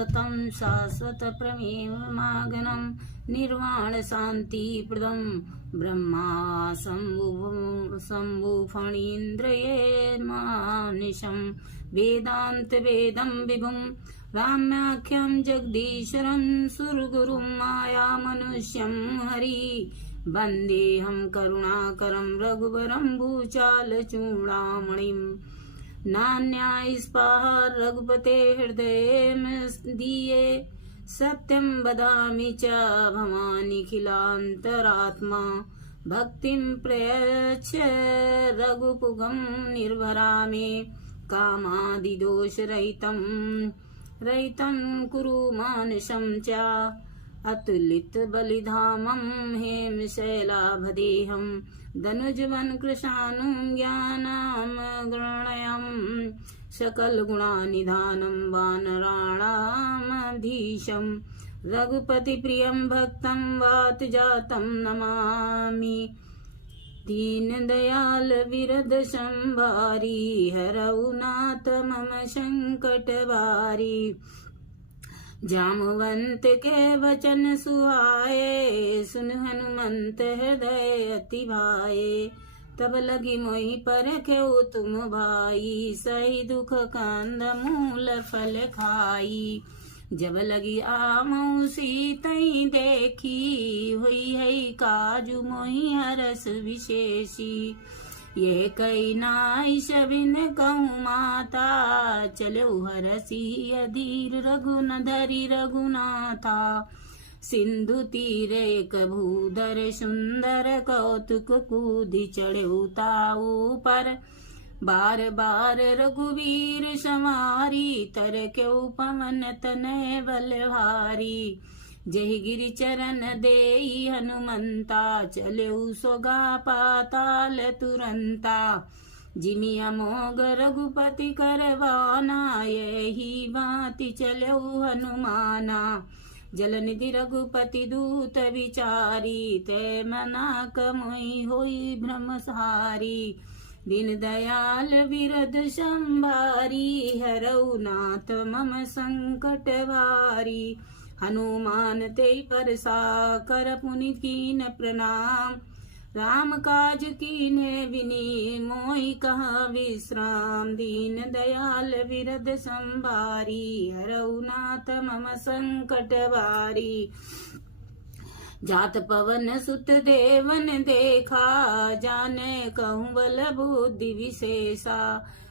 ततं शाश्वत प्रमेयमागनं निर्वाण शांति प्रदं ब्रह्मा शंभु फणीन्द्रये मानिशं वेदांत वेदं विभुं राम्याख्यं जगदीश्वरं सुरगुरुं माया मनुष्यं हरि वन्देऽहं करुणाकरं रघुवरं भूचालचूडामणिं नान्यायस्पाहा रघुपते हृदये दीये सत्यं वदामि च भवानिखिलान्तरात्मा भक्तिं प्रयच्छ रघुपुगं निर्भरामि कामादिदोषरहितं कुरु मानसं च अतुलित बलिधामं हेमशैलाभदेहं धनुजवन कृशानं ज्ञानामग्रणयं सकलगुणानिधानं वानराणामधीशं रघुपतिप्रियं भक्तं वातजातं नमामि दीनदयाल विरद संभारी हरऊ नाथ मम संकटवारी जामवंत के वचन सुहाए सुन हनुमंत हृदय अति भाए तब लगी मोहि परखेउ तुम भाई सही दुख कंद मूल फल खाई जब लगी आमऊ सीतई देखी हुई है काजू मोहि हरस विशेषी ये कई नाई शबिन कहूँ माता चलो हरसी अधीर रघुनधरी रघुनाथा सिंधु तीर एक भूधर सुंदर कौतुक कूदि चढ़े उताऊ पर बार बार रघुवीर समारी तर के पवन तनय बलहारी जय गिरि चरण देई हनुमंता चले सोगा पाताल तुरंता जिमि अमोघ रघुपति करवाना यही भांति चले हनुमाना जलनिधि रघुपति दूत विचारी ते मना कमोई होई भ्रमसारी दीन दयाल विरद संभारी हरऊ नाथ मम संकट भारी हनुमान ते परसा कर पुनि कीन प्रणाम राम काज कीने विनी मोहि कहा विश्राम दीन दयाल विरद संभारी हरऊ नाथ मम संकट भारी जात पवन सुत देवन देखा जाने कहूँ बल बुद्धि विशेषा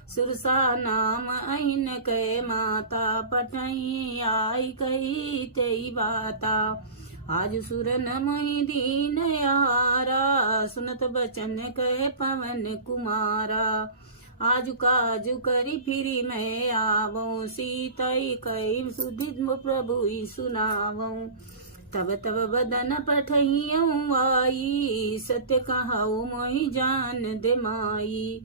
सुरसा नाम अहिन कै माता पठई आई कही तई बाता आज सुरन मोहि दीन यारा सुनत बचन कह पवन कुमारा आजु काजु करी फिरी मैं आवऊं सीतई कई सुधि प्रभु सुनावऊं तब तब बदन पठइयऊं आई सत्य कहाऊ मोहि जान दे माई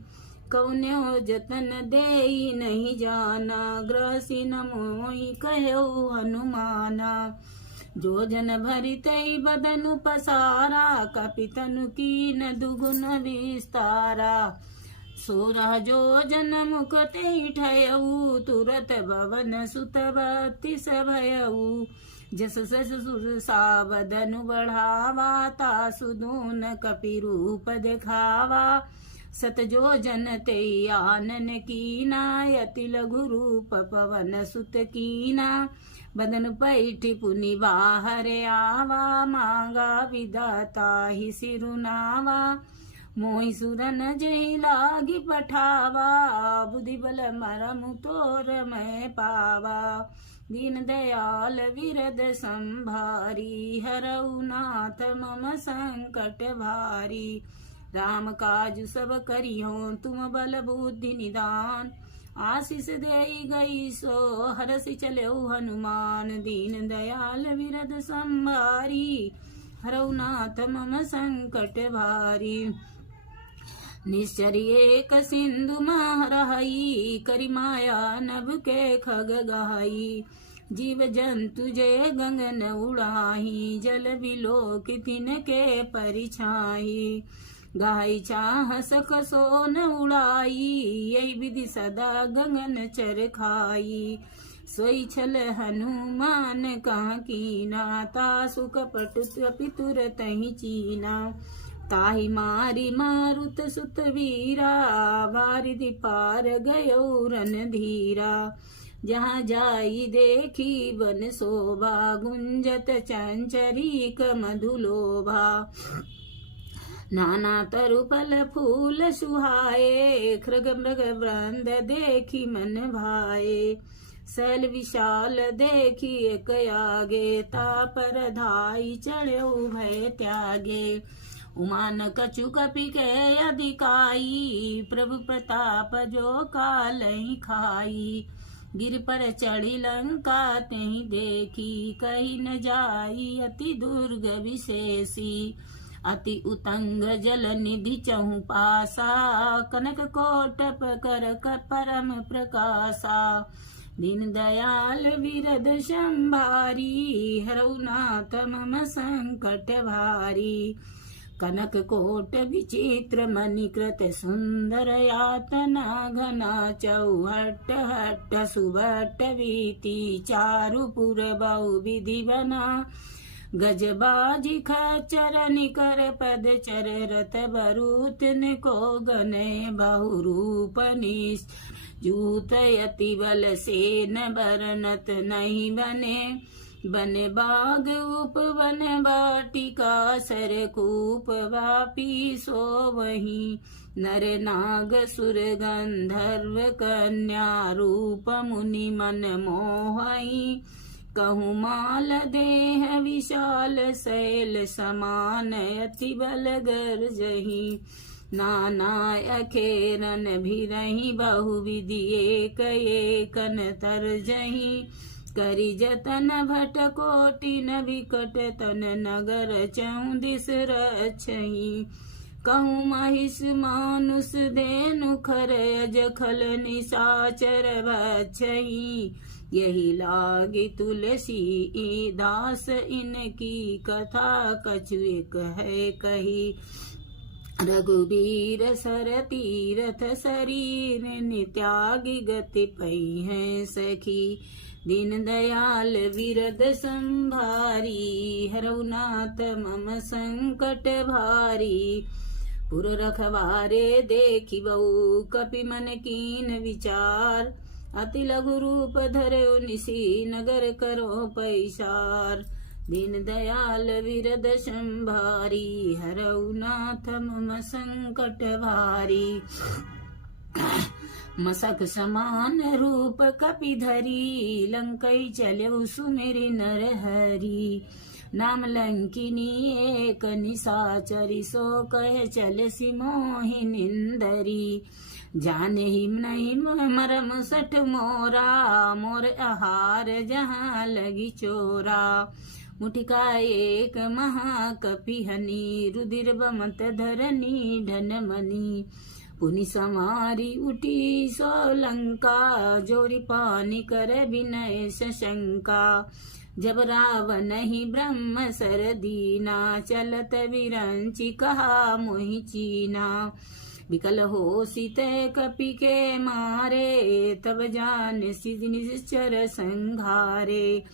कौन्यो जतन देई नहीं जाना ग्रसी न मोहि कहो हनुमाना जो जन भरितई बदनु पसारा कपितनु कीन दुगुन विस्तारा सोरह जो जन मुकते ठयऊ तुरत भवन सुतवती सभयऊ जस सस सुर सावदनु बढ़ावा तासुदून कपि रूप दिखावा सत जो जन ते आनन कीना यति लघु रूप पवन सुत कीना बदन पैठ पुनि बाहर आवा मांगा विदाता ही सिरुनावा मोहि सुरन जय लागी पठावा बुद्धि बल मरमु तोर मैं पावा दीन दयाल विरद संभारी हरऊ नाथ मम संकट भारी राम काजु सब करियो तुम बल बुद्धि निदान आशीष देई गई सो हरसि चले हनुमान दीन दयाल विरद संभारी हरऊ नाथ मम संकट भारी निश्चर एक सिंधु महरहई करि माया नभ के खग गहाई जीव जंतु जय गगन उड़ाही जल बिलो तिन के परिछाई गाई चाह सक सोन उड़ाई यही विधि सदा गगन चर खाई सोई छल हनुमान कहाँ कीना, तासु कपट पितुर तहि चीना। ताहि मारी मारुत सुत वीरा, बारिधि पार गयो रणधीरा। जहाँ जाई देखी वन शोभा, गुंजत चंचरीक मधुलोभा। नाना तरु फल फूल सुहाए, खृग मृग वृंद देखी मन भाए। शैल विशाल देखी एक आगे, तापर धाई चढ़ो भय त्यागे। उमान कछु कपि के अधिकाई, प्रभु प्रताप जो कालहि खाई। गिर पर चढ़ी लंका तेहि देखी, कही न जाई अति दुर्ग विशेषी। अति उतंग जल निधि चहु पासा, कनक कोटप कर परम प्रकाशा। दीन दयाल विरद संभारी, हरौ नाथ मम संकट भारी। कनक कोट विचित्र मणिकृत सुंदर, यातना घना चौहट हट्ट सुभट वीति। चारुपुर बहु विधि बना, गजबाजी खच्चर निकर पद चर। रथ बरूतन को गने बहु रूप निश्चर, जूत यति बल सेन बरनत नहीं बने। बन बाग उपवन वाटिका, सरकूप वापी सो वहीं। नर नाग सुर गंधर्व कन्या, रूप मुनि मन मोहई। कहूँ माल देह विशाल, शैल समान अति बल गर्जही। नाना अखेरन भिरहि बहुविधि, एक एकन तरजही। करी जतन भट कोटिन विकट, तन नगर चौदिस रक्षही। कहूँ महिष मानुष धेनु खर, अज खल निशाचर भक्षही। यही लागी तुलसी दास, इनकी कथा कछु एक है कही। रघुबीर सर तीरथ शरीर, नित्यागी गति पई है सखी। दीन दयाल विरद संभारी, हरौ नाथ मम संकट भारी। पुर रखवारे देखी बहु, कपि मन कीन विचार। अति लघु रूप धरौ निसी, नगर करो पैसार। दीन दयाल विरद संभारी, हरौ नाथ मम संकट भारी। मसक समान रूप कपि धरी, लंकई चलऊ सुमेरि नर हरि। नाम लंकिनी एक निशाचरी, सो कह चल सिमोहि निंदरी। जाने हिम नहीं मरम सठ मोरा, मोर आहार जहाँ लगी चोरा। मुठिका एक महाकपि हनी, रुधिर बमत धरनी धन मनी। पुनि समारी उठी सो लंका, जोरी पानी कर विनय शंका। जब रावण ही ब्रह्म सर दीना, चलत विरंचि कहा मोहि चीना। विकल हो सीते कपि के मारे, तब जान सिद्ध निश्चर संघारे।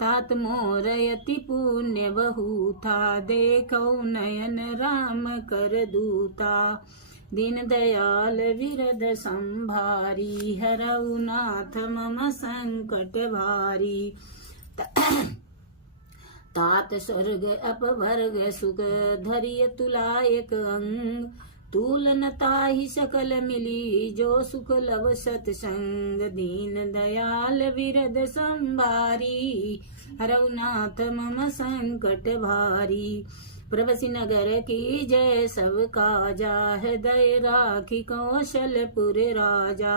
तात मोर यति पुण्य बहु था, देखौ नयन राम कर दूता। दीन दयाल विरद संभारी, हरौ नाथ मम संकट भारी। तात स्वर्ग अपवर्ग सुख, धरिय तुलायक अंग। तुलन ताहि सकल मिली, जो सुख लव सतसंग। दीन दयाल विरद संभारी, हरौ नाथ मम संकट भारी। प्रभसि नगर की जय सब काजा, हृदय राखी कौशलपुर राजा।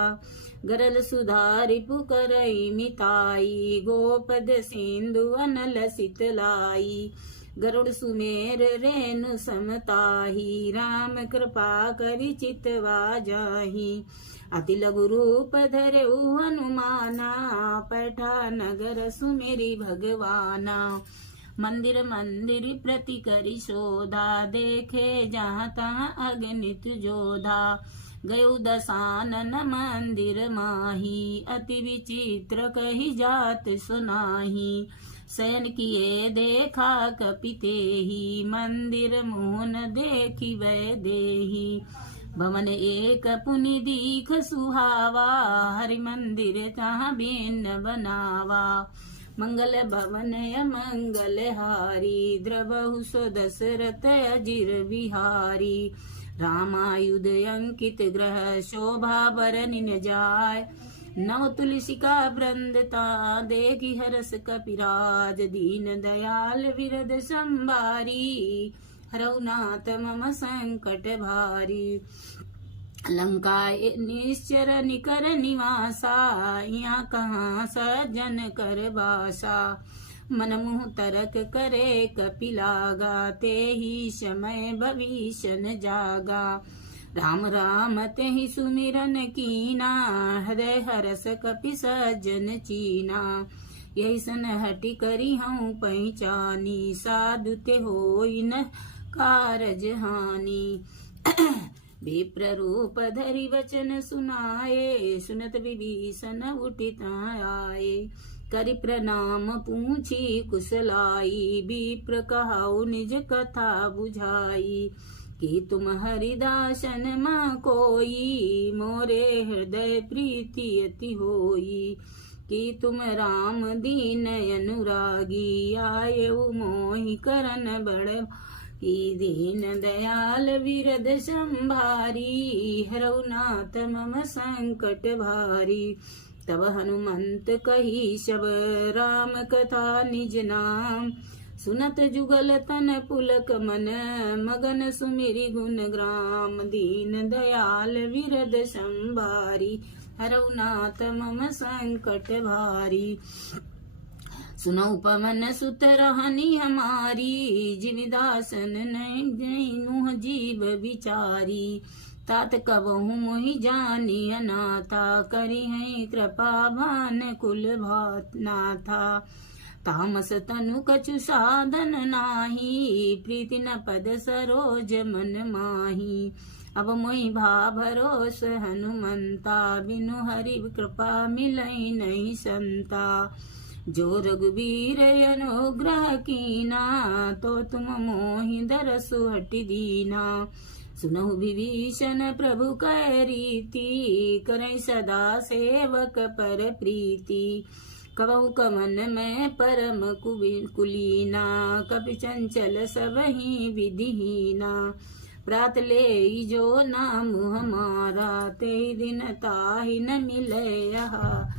गरल सुधारि पुकरई मिताई, गोपद सिंधु अनल सितलाई। गरुड़ सुमेर रेणु समताही, राम कृपा करि चितवा जाही। अति लघु रूप धरऊ हनुमाना, पैठा नगर सुमेरि भगवाना। मंदिर मंदिर प्रति करि शोधा, देखे जहाँ तहाँ अगणित जोधा। गयो दसानन मंदिर माही, अति विचित्र कही जात सुनाही। शयन किए देखा कपिते ही, मंदिर मोहन देखी वै देही। भवन एक पुनि दीख सुहावा, हरि मंदिर तहाँ भिन्न बनावा। मंगल भवन मंगल हारी, द्रवहु सो दशरथ अजिर बिहारी। रामायुध अंकित ग्रह, शोभा बरनिन जाय। नव तुलसिका वृंदता, देखी हरस कपिराज। दीन दयाल विरद संभारी, हरौ नाथ मम संकट भारी। लंका निश्चर निकर निवासा, यहाँ कहाँ सज्जन कर बासा। मन मुह तरक करे कपिलागा, ते ही समय भविष्य न जागा। राम राम तेहि सुमिरन कीना, हृदय हरस कपि सज्जन चीना। यही सन हटि करी हूँ पहचानी, साधु ते होई न कारज हानि। विप्र रूप धरि वचन सुनाए, सुनत विभीषण उठित आए। करि प्रणाम पूछी कुशलाई, विप्र कहाऊ निज कथा बुझाई। कि तुम हरिदासन माँ कोई, मोरे हृदय प्रीति अति होई। कि तुम राम दीन अनुरागी, आये मोहि करन बड़। कि दीन दयाल विरद संभारी, हरौ नाथ मम संकट भारी। तब हनुमंत कही शब, राम कथा निज नाम। सुनत जुगल तन पुलक मन, मगन सुमिरि गुण ग्राम। दीन दयाल विरद संभारी, हरौ नाथ मम संकट भारी। सुनौ पवन सुत रहनी हमारी, जिविदासन नैनुह जीव विचारी। तात कबहु मोहि जानी अनाथा, करी है कृपा भान कुल भात नाथा। तामस तनु कछु साधन नाही, प्रीति न पद सरोज मन माही। अब मोहि भा भरोस हनुमंता, बिनु हरि कृपा मिलई नहीं संता। जो रघुबीर अनुग्रह कीना, तो तुम मोहि दरसु हटि दीना। सुनहु विभीषण प्रभु कै रीति, करई सदा सेवक पर प्रीति। कबहु कमन में परम कुलीना, कपि चंचल सबहि विधिहीना। प्रात ले जो नाम हमारा, ते दिन ताहि न मिले यहाँ।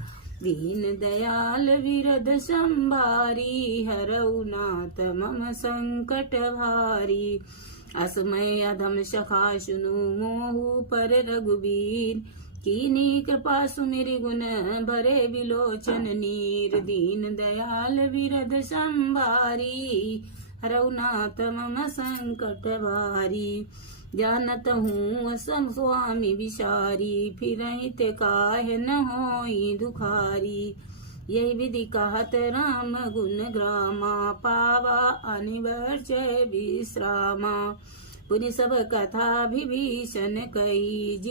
दीन दयाल विरद संभारी, हरौ नाथ मम संकट भारी। असमय अधम सखा सुनु, मोहु पर रघुबीर। कीनी कृपा सुमिरि गुण, भरे विलोचन नीर। दीन दयाल विरद संभारी, हरौ नाथ मम संकट भारी। जानत हूँ असम स्वामी विचारी, फिरहि ते काहे न होई दुखारी। यही विधि कहत राम गुण ग्रामा, पावा अनिवर्चय विश्रामा। पुनि सब कथा विभीषण कही,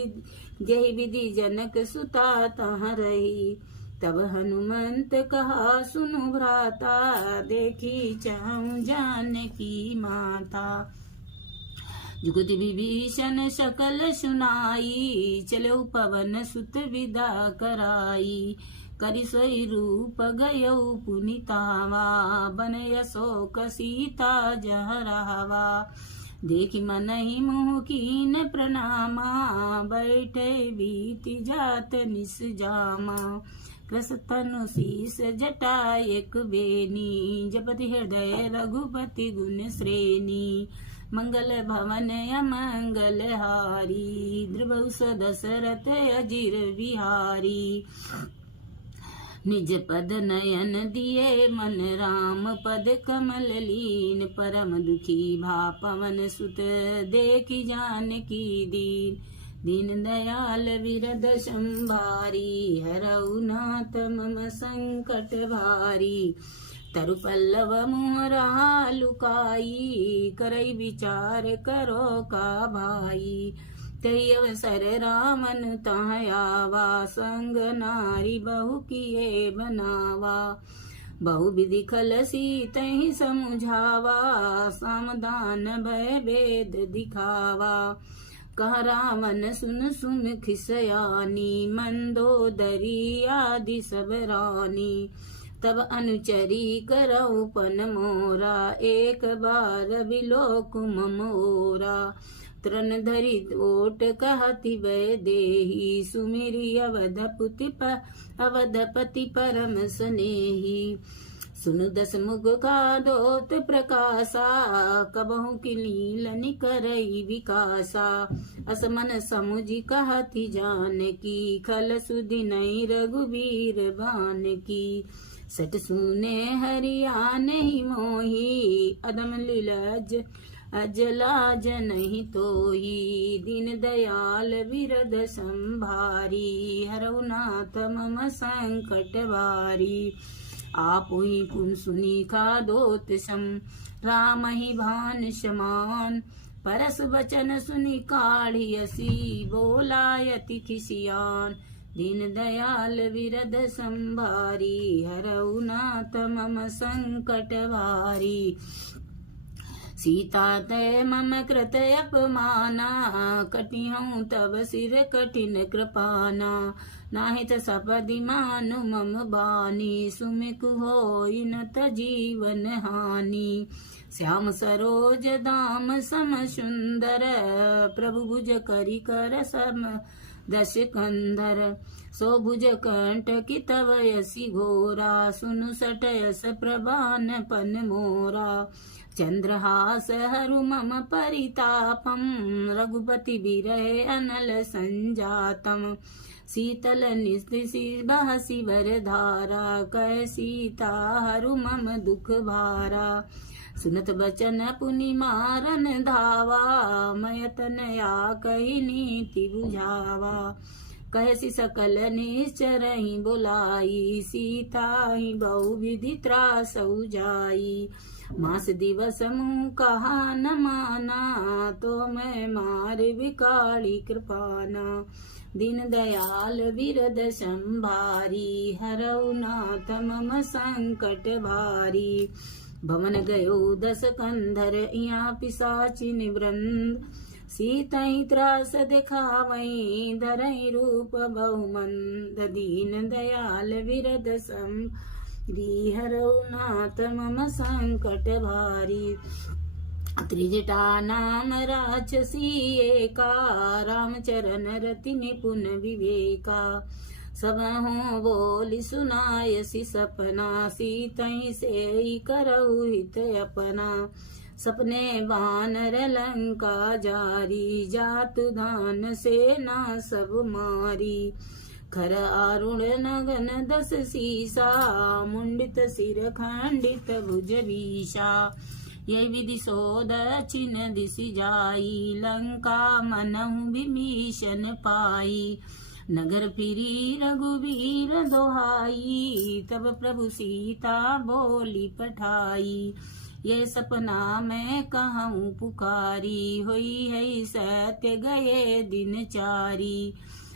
यही विधि जनक सुता तहाँ रही। तब हनुमंत कहा सुनु भ्राता, देखी चाहूं जानकी माता। जुगति विभीषण सकल सुनाई, चलो पवन सुत विदा कराई। करि सोई रूप गयो पुनितावा, बन अशोक सीता जह रावा। देखि मनहि मुह कीन प्रणामा, बैठे बीति जात निस जामा। कृस तनु शीस जटा एक बेनी, जपति हृदय रघुपति गुण श्रेणी। मंगल भवन अमंगल हारी, द्रवहु सो दशरथ अजिर बिहारी। निज पद नयन दिए मन, राम पद कमल लीन। परम दुखी भा पवन सुत, देखि जानकी दीन। दीन दयाल विरद संभारी, हरौ नाथ मम संकट भारी। तरु पल्लव मोहरा लुकाई, करई विचार करो का भाई। बीतई अवसर रामन तह आवा, संग नारी बहु किए बनावा। बहु विधि खल सीतहि समुझावा, सामदान भय भेद दिखावा। कह रावण सुन सुन खिसयानी, मंदोदरी आदि सब रानी। तब अनुचरी करऊ पन मोरा, एक बार बिलोक मम ओरा। तृण धरि ओट कहति वै देही, सुमिरि अवधपति परम स्नेही। सुनु दस मुख का दोत प्रकाशा, कबहु किलीलन करई विकासा। असमन समुझि कहति जानकी, खल सुदिनै रघुबीर बानकी। सट सुने हरिया नहीं मोही, अदम लीलज अजलाज नहीं तोही। दीन दयाल बिरद संभारी, हरऊ नाथ मम संकट भारी। आपुहि पुन सुनी का दोत सम, राम ही भान समान। परस वचन सुनि काढ़ियसी, बोलायति खिसियान। दीन दयाल विरद संभारी, हरऊ नाथ मम संकट भारी। सीता तय मम कृत अपमाना, कटिहऊँ तब सिर कठिन कृपाना। नाहित सपदि मानु मम बानी, सुमिक होई न जीवन हानि। श्याम सरोज दाम सम सुंदर, प्रभु भुज करि कर सम दश कंधर। सो भुज कंठ की तव यसी घोरा, सुनु सटयस प्रभान पन मोरा। चंद्रहास हरु मम परितापम, रघुपति बिरहे अनल संजातम। शीतल निस्तिसि बहसि वरधारा, कह सीता हरु मम दुख भारा। सुनत बचन पुनि मारन धावा, मयतनया कही नीति बुझावा। कहसी सकल निश्चरहि बुलाई, सीता ही बहु विधि त्रास जाई। मास दिवस मुँह कहा न माना, तो मैं मार बिकाली कृपाना। दीन दयाल बिरद संभारी, हरऊ नाथ मम संकट भारी। भवन गयो दस कंधर, इहाँ पिशाचिन वृंद। सीतहि त्रास दिखावई, धरई रूप बहुमंद। दीन दयाल विरद संभारी, हरऊ नाथ मम संकट भारी। त्रिजटा नाम राक्षसी एका, रामचरण रति निपुण विवेका। सबहु बोली सुनायसी सपना, सीतहि सेई करऊ हित अपना। सपने वानर लंका जारी, जातु दान सेना सब मारी। खर आरुण नगन दस सीसा, मुंडित सिर खंडित भुज बीसा। यही विधि सो दक्षिण दिशि जाई, लंका मनहु विभीषण पाई। नगर फिरी रघुवीर दोहाई, तब प्रभु सीता बोली पठाई। ये सपना मैं कहूँ पुकारी, हुई है सत्य गए दिन चारी।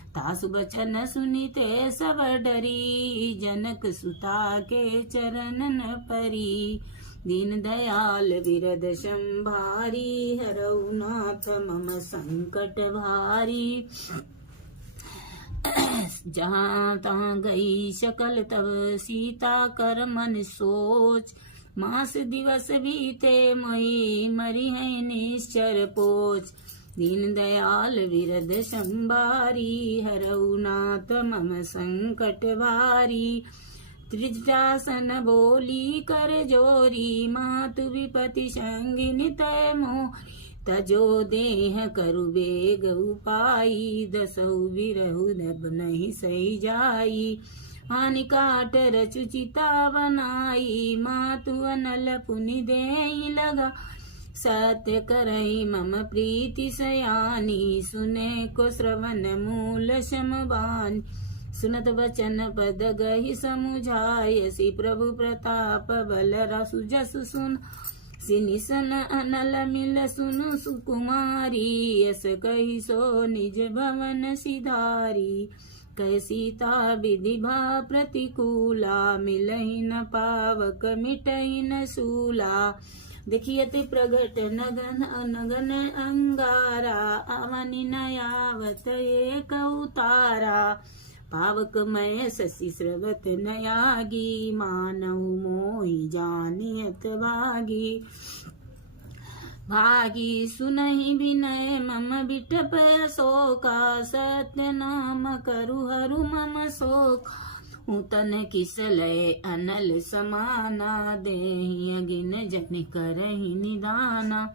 तासु बचन सुनिते सब डरी, जनक सुता के चरणन परी। दीन दयाल विरद संभारी, हरऊ नाथ मम संकट भारी। जहाँ तहाँ गई शकल तब सीता कर मन सोच। मास दिवस बीते मोहि, मरी है निश्चर पोच। दीन दयाल विरद संभारी, हरऊ नाथ मम संकट भारी। त्रिजटासन बोली कर जोरी, मातु विपति संगिनी तय मोरी। तजो देह करु बेग उपाई, दसहु बिरहु नभ नहीं सही जाई। हानि काट रचु चिता बनाई, मातु अनल पुनि देई लगा। सत्य करई मम प्रीति सयानी, सुने को श्रवण मूल समबानी। सुनत वचन पद गहि समुझायसी, प्रभु प्रताप बल रसु जसु सुन। सिनिसन अनल मिल सुनु सुकुमारी यस कही सो निज भवन सिधारी कह सीता विधि भा प्रतिकूला मिलहि न पावक मिटहि न सूला देखियते प्रगट नगन नगन अंगारा आवनि नयावत एक उतारा पावक मय शशि स्रवत नयागी मानव मोहि जानियत भागी भागी सुनहि विनय मम बिटप शोका सत्य नाम करु हरु मम शोका तन किसलय अनल समाना देहि अगिन जन करहि निदाना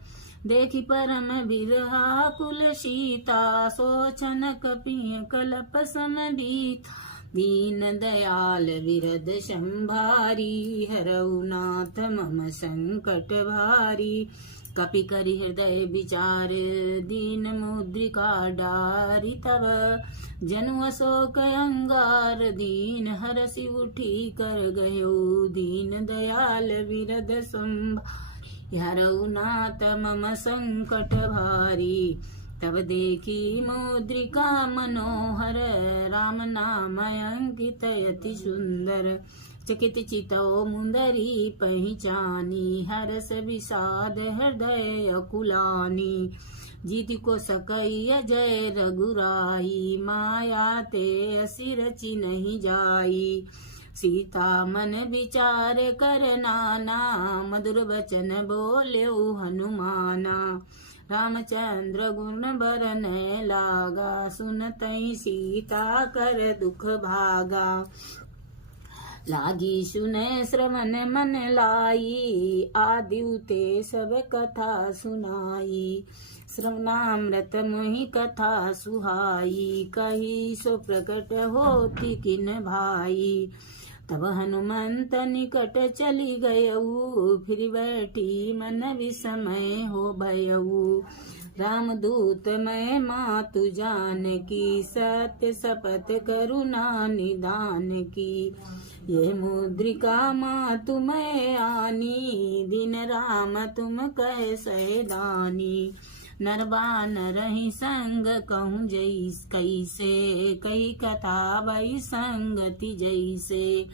देखि परम बिरहा कुल सीता सोचन कपिय कलप समबीता दीन दयाल विरद संभारी हरऊ नाथ मम संकट भारी कपि करि हृदय विचार दीन मुद्रिका डारी तब जनु अशोक अंगार दीन हरसि उठी कर गयो दीन दयाल विरद संभारी हरऊ नाथ मम संकट भारी तब देखी मुद्रिका मनोहर राम नाम अंकित अति सुंदर चकित चितो मुंदरी पहचानी हरस विषाद हृदय अकुलानी जीत को सकई जय रघुराई माया ते असि रचि नहीं जाई सीता मन विचार कर नाना मधुर वचन बोल्यो हनुमाना रामचंद्र गुण बरन लागा सुनतई सीता कर दुख भागा लागी सुने श्रवण मन लाई आदिउते सब कथा सुनाई श्रवणामृत मोहि कथा सुहाई कही सो प्रकट होती किन भाई तब हनुमंत निकट चली गयऊ फिर बैठी मन विस्मय हो भयऊ रामदूत मैं मातु जान की सत्य शपथ करुणा निदान की ये मुद्रिका मातु मैं आनी दिन राम तुम कैसे दानी नरबान रही संग कहूँ कैसे कही कथा वही संगति जैसे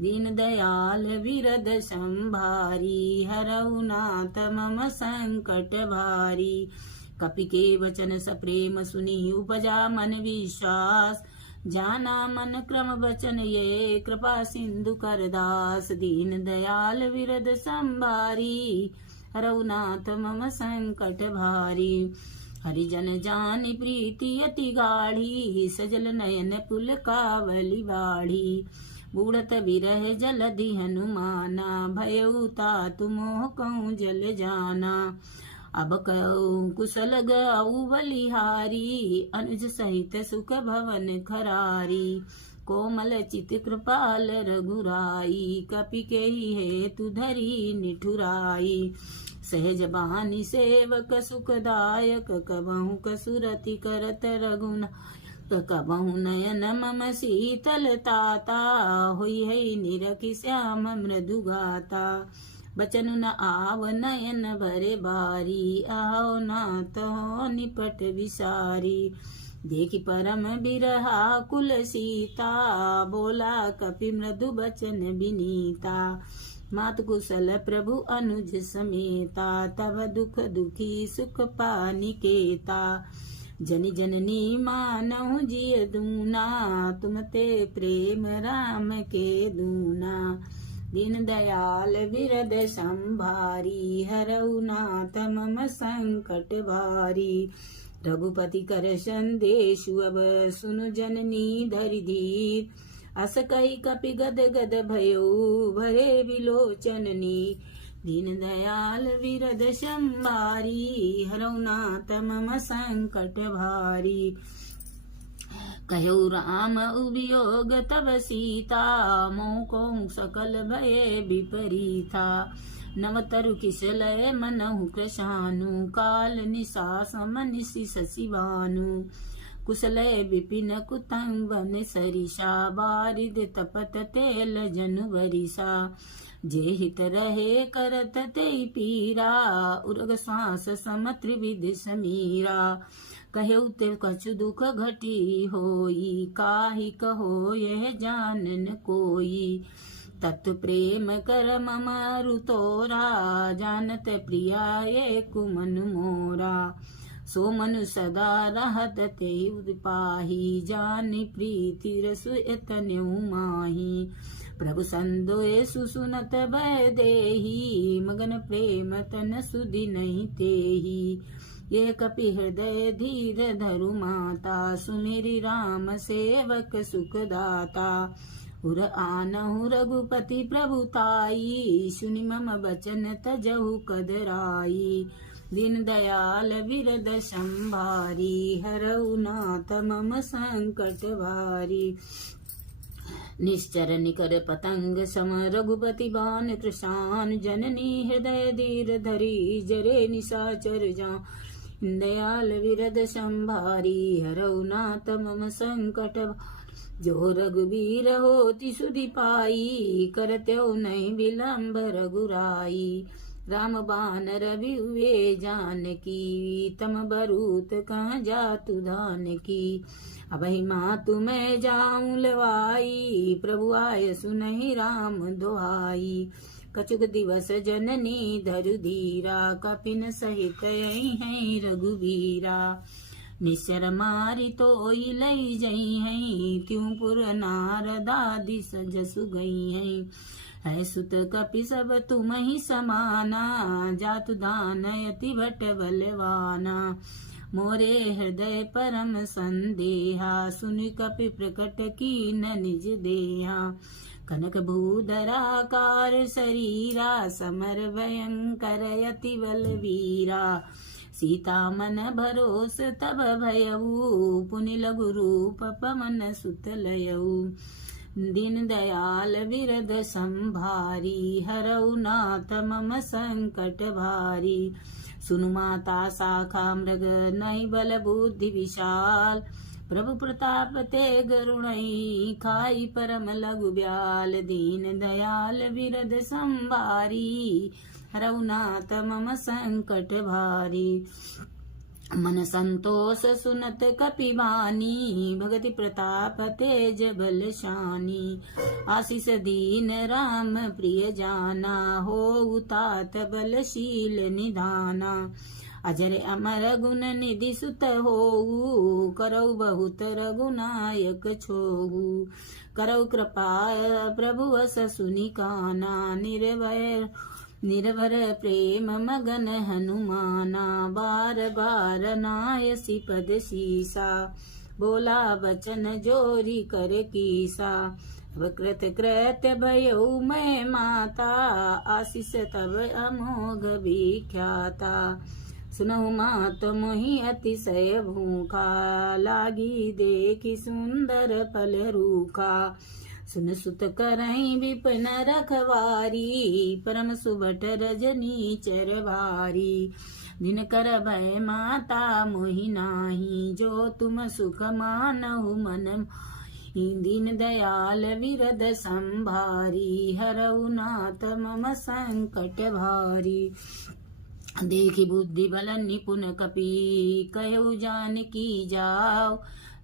दीन दयाल विरद संभारी हरऊ नाथ मम संकट भारी कपि के वचन सप्रेम सुनी उपजा मन विश्वास जाना मन क्रम वचन ये कृपा सिंधु कर दास दीन दयाल विरद संभारी हरऊ नाथ मम संकट भारी हरिजन जान प्रीति अति गाढ़ी सजल नयन पुल कावली बाढ़ी बूढ़त विरह जलधि हनुमाना भयउता तुमोह कहूँ जल जाना अब कहूँ कुशल गऊ बलिहारी अनुज सहित सुख भवन खरारी कोमल चित कृपाल रघुराई कपि के हेतु धरी निठुराई सहज बानी सेवक सुखदायक कबहु कसुरति करत रघुनाथ कबहु नयन मम शीतल ताता हुई है निरखि श्याम मृदु गाता बचन न आव नयन भरे बारी आओ नाथ निपट विसारी देखि परम बिरहा कुल सीता बोला कपि मृदु बचन विनीता मात कुशल प्रभु अनुज समेता तब दुख दुखी सुख पानिकेता जनि जननी मानहु जिय दूना तुम ते प्रेम राम के दूना दीन दयाल विरद संभारी हरऊ नाथ मम संकट भारी रघुपति कर संदेशु अब सुनु जननी धरि धीर अस कही कपि गद गद भयो भरे विलोचननी दीन दयाल विरद संभारी हरऊ नाथ मम संकट भारी कहो राम उवियोग तब सीता मोको सकल भय विपरीता नवतरु किसलय मनहु कृशानु काल निशा समनिशि शशिवानु कुशलय विपिन कुतंग बन सरिषा बारिद तपत तेल जनु वरिषा जे हित रहे करत ते पीरा, उरग श्वास सम त्रिविध समीरा। कहु ते कछु दुख घटी होई, काहि कहो यह जानन कोई। तत् प्रेम कर मम अरु तोरा, जानत प्रिया ये कुमन मोरा। सो मनु सदा रहत ते पाही, जानि प्रीति रसु एतन्यु माही। प्रभु संदोए सुसुनत भय देही, मगन प्रेम तन सुधि नहीं तेही। ये कपि हृदय धीर धरु माता, सुमिरि राम सेवक सुखदाता। उर आनहु रघुपति प्रभुताई, सुनि मम बचन तजहु कदराई। दीन दयाल विरद संभारी, हरऊ नाथ मम संकट भारी। निश्चर निकर पतंग सम रघुपति बान कृशान, जननी हृदय धीर धरी जरे निशाचर जा। दयाल विरद संभारी, हरऊ नाथ मम संकट। जो रघुबीर होति सुधि पाई, करत्यो नहीं विलंब रघुराई। राम बान रवि हुए जानकी, तम बरूत कहाँ जातु धानकी। अबहि मातु मैं जाऊं लवाई, प्रभु आय सुनहि राम दोहाई। कछुक दिवस जननी धरु धीरा, कपिन सहित यही है रघुवीरा। निश्चर मारि तोई लई जई हैं, त्यों पुर नारदादि सजसु गई हैं। है सुत कपि सब तुम ही समाना, जातु दान यति भट बलवाना। मोरे हृदय परम संदेहा, सुनि कपि प्रकट कीन निज देहा। कनक भूधराकार शरीरा, समर भयंकर यति बलवीरा। सीता मन भरोस तब भयऊ, पुनि लघु रूप पवन सुत लयऊ। दीन दयाल विरद संभारी, हरऊ नाथ मम संकट भारी। सुनु माता शाखा मृग नहीं बल बुद्धि विशाल, प्रभु प्रताप ते गरुणई खाई परम लघु ब्याल। दीन दयाल विरद संभारी, हरऊ नाथ मम संकट भारी। मन संतोष सुनत कपि बानी, भगति प्रताप तेज बल शानी। आशीष दीन राम प्रिय जाना, हो तात बलशील निधाना। अजर अमर गुण निधि सुत होऊ, करऊ बहुत रघुनायक छोहू। करऊ कृपा प्रभु अस सुनि काना, निर्भर प्रेम मगन हनुमाना। बार बार नायसी पद सीसा, बोला बचन जोरी कर कीसा। अब कृत कृत्य भयऊ मैं माता, आशीष तब अमोघ विख्याता। सुनहु मात मोहि अतिशय भूखा, लागी देखी सुंदर फल रूखा। सुन सुत करई विपिन रखवारी, परम सुबट रजनी चर भारी। दिन कर भय माता मोहि नाही, जो तुम सुख मानहु मन। दीन दयाल विरद संभारी, हरऊ नाथ मम संकट भारी। देखी बुद्धि बल निपुण कपि, कहु जानकी जाओ।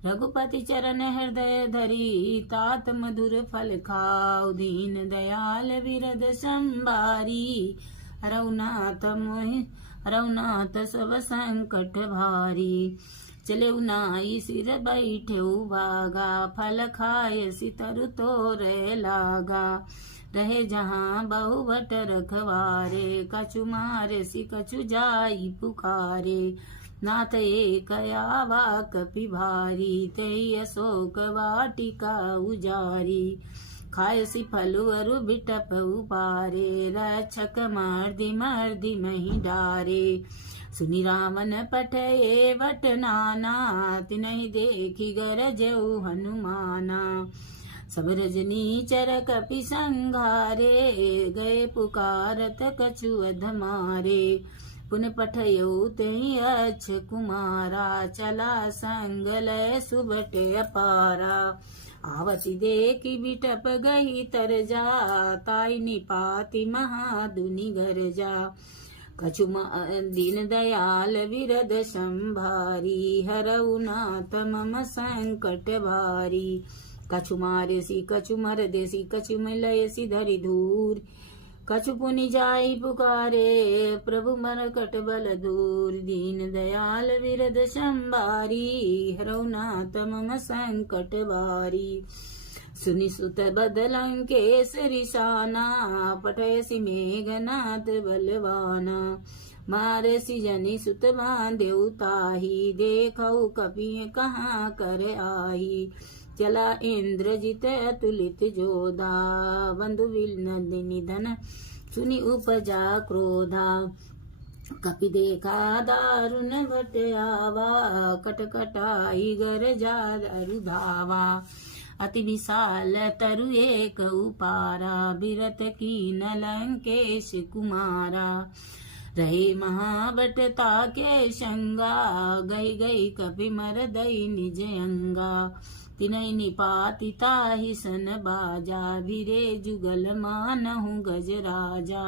रघुपति चरण हृदय धरी, तात मधुर फल खाओ। दीन दयाल विरद संभारी, हरऊ नाथ सब संकट भारी। चले नाई सिर बैठे बागा, फल खाए सितर तोरे लागा। रहे जहाँ बहुवट रखवारे, कछु मारे सि कछु जाई पुकारे। नाथ एक आवा कपि भारी, ते अशोक वाटिका उजारी। खायसी फलु अरु बिटप उपारे, रक्षक मर्दि मर्दि मही डारे। सुनि रावण पठये वट नाना, तिनहि देखि गरजऊ हनुमाना। सब रजनी चर कपि संघारे, गए पुकारत कछु अधमारे। पुन पठयऊ तेहि अच्छ कुमारा, चला संग लय सुबट अपारा। आवती देखी बिटप गई तर जा, ताई निपाति महादुनि घर जा। कछु दीन दयाल विरद संभारी, हरऊ नाथ मम संकट भारी। कछु मारेसी कछु मर देसी, कछु मिलयसी धरि धूर। कछु पुनि जाई पुकारे, प्रभु मरकट बल दूर। दीन दयाल विरद संभारी, हरऊ नाथ मम संकट भारी। सुनि सुत बदलंकेश रिसाना, पठयसि मेघनाथ बलवाना। मारसी जनि सुत बांधेउ ताही, देखऊ कपि कहाँ कर आही। चला इंद्रजित अतुलित जोधा, बंधु विनंदिनी धन सुनि उपजा क्रोधा। कपि देखा दारुण भट आवा, कटकटाई गरजा दारु धावा। अति विशाल तरु एक उपारा, बिरत कीन लंकेश कुमारा। रहे महाबटता के शंगा, गई गई कपि मर दई निज अंगा। तिनहि निपाति ताहि सन बाजा, भिरे जुगल मानहु गज राजा।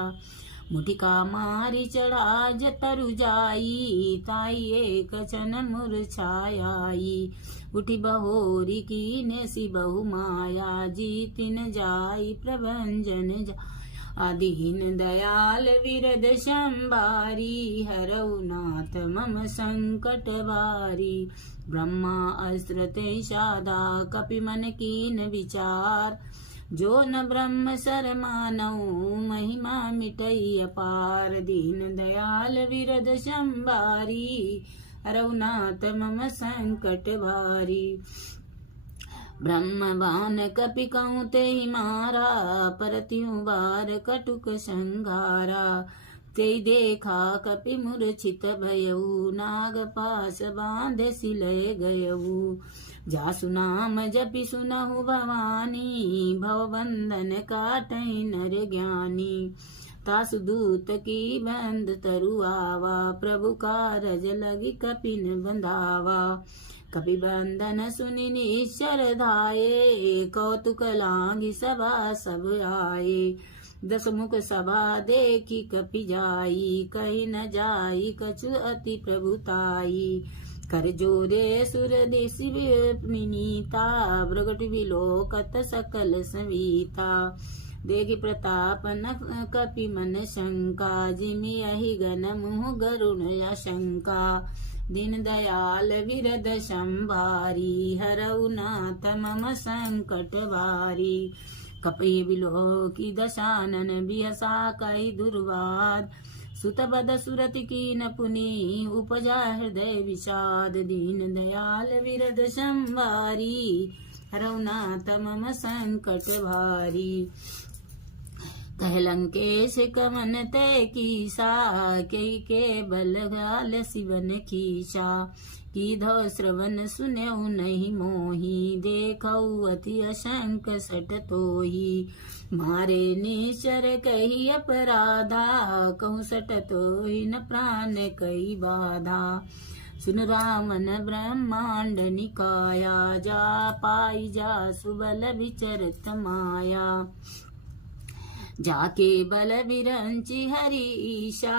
मुठिका मारी चढ़ा जतरु जाई, ताई एक चन मुरछाई। उठी बहोरी कीने सी बहु माया, जीतिन जाई प्रभंजन जा। दीन दयाल विरद संभारी, हरऊ नाथ मम संकट भारी। ब्रह्मा अस्त्र ते साधा, कपि मन कीन विचार। जो न ब्रह्म सर मानऊ, महिमा मिटई अपार। दीन दयाल विरद संभारी, हरऊ नाथ मम संकट भारी। ब्रह्म बान कपि कहूँ ते मारा, परत्युं बार कटुक संघारा। ते देखा कपि मूर्छित भयऊ, नाग पास बांध सिलय गयऊ। जासु नाम जपि सुनहु भवानी, भवबंधन काटहि नर ज्ञानी। तासु दूत की बंद तरु आवा, प्रभु कारज लगी कपिन बंधावा। कपि बंधन सुनि निश्चर धाये, कौतुक लांघि सभा सब आए। दस मुख सभा देखी कपि जाई, कहि न जाई कछु अति प्रभुताई। कर जोरे सुर देसी विनीता, प्रगट विलोकत सकल सविता। देखि प्रताप न कपि मन शंका, जिमि यही गन मुह गरुण आशंका। दीन दयाल विरद संभारी, हरऊ नाथ मम संकट भारी। कपि बिलोकी दशानन, बिहसा कई दुर्वाद। सुत बद सुरति कीन पुनि, उपजा हृदय विषाद। दीन दयाल विरद संभारी, हरऊ नाथ मम संकट भारी। कह लंकेश कवन ते कीसा, के बल गाल सिवन कीशा। कीधो श्रवण सुन्यऊ नहीं मोही, देखऊ अति अशंक सट तोही। मारे निश्चर कही अपराधा, कहूँ सट तोहि न प्राण कई बाधा। सुन रामन ब्रह्मांड निकाया, जा पाई जा सुबल विचरत माया। जाके बल बिरंचि हरि ईशा,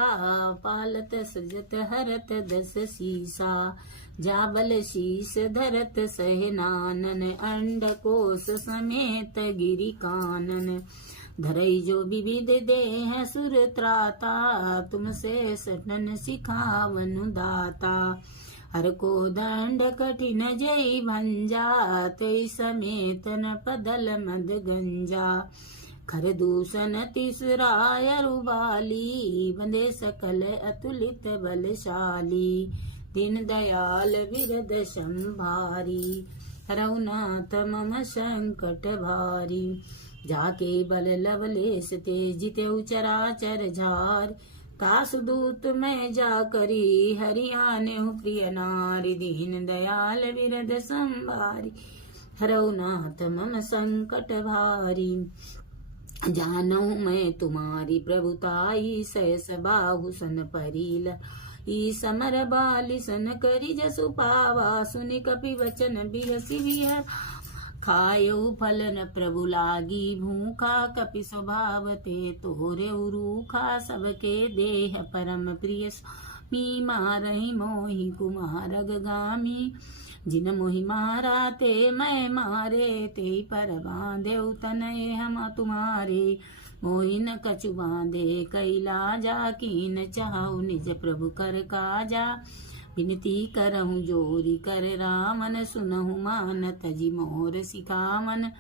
पालत सजत हरत दस सीसा। जा बल शीस धरत सहनानन, अंड कोश समेत गिरि कानन। धरई जो विविध देह सुर त्राता, तुमसे सटन सिखावनु दाता। हर को दंड कठिन जय भंजा, तै समेत न पदल मद गंजा। खर दूषण तीसराय रुबाली, बंधे सकल अतुलित बलशाली। दीन दयाल विरद संभारी, हरऊ नाथ मम संकट भारी। जाके बल लवलेश ते जितेउ चराचर झार। तासु दूत में जा करी, हरियानेहु प्रिय नारी। दीन दयाल विरद संभारी, हरऊ नाथ मम संकट भारी। जानऊ मैं तुम्हारी प्रभुताई, सहस बाहु सन परील। ई समर बाली सन करी जसु पावा, सुनि कपि वचन बिहसी बिहर। खायऊ फल न प्रभु लागी भूखा, कपि स्वभाव ते तोरे रूखा। सबके देह परम प्रिय स्वामी, मारहि मोहि कुमारग गामी। जिन मोहि मारा ते मैं मारे, ते पर बांधेउ तनय हम तुम्हारे। मोहि न कछु बांधे कैला जा, कीन चाहु निज प्रभु कर काजा। विनती करहु जोरी कर रामन, सुनहु मान तजि मोर सिखावन।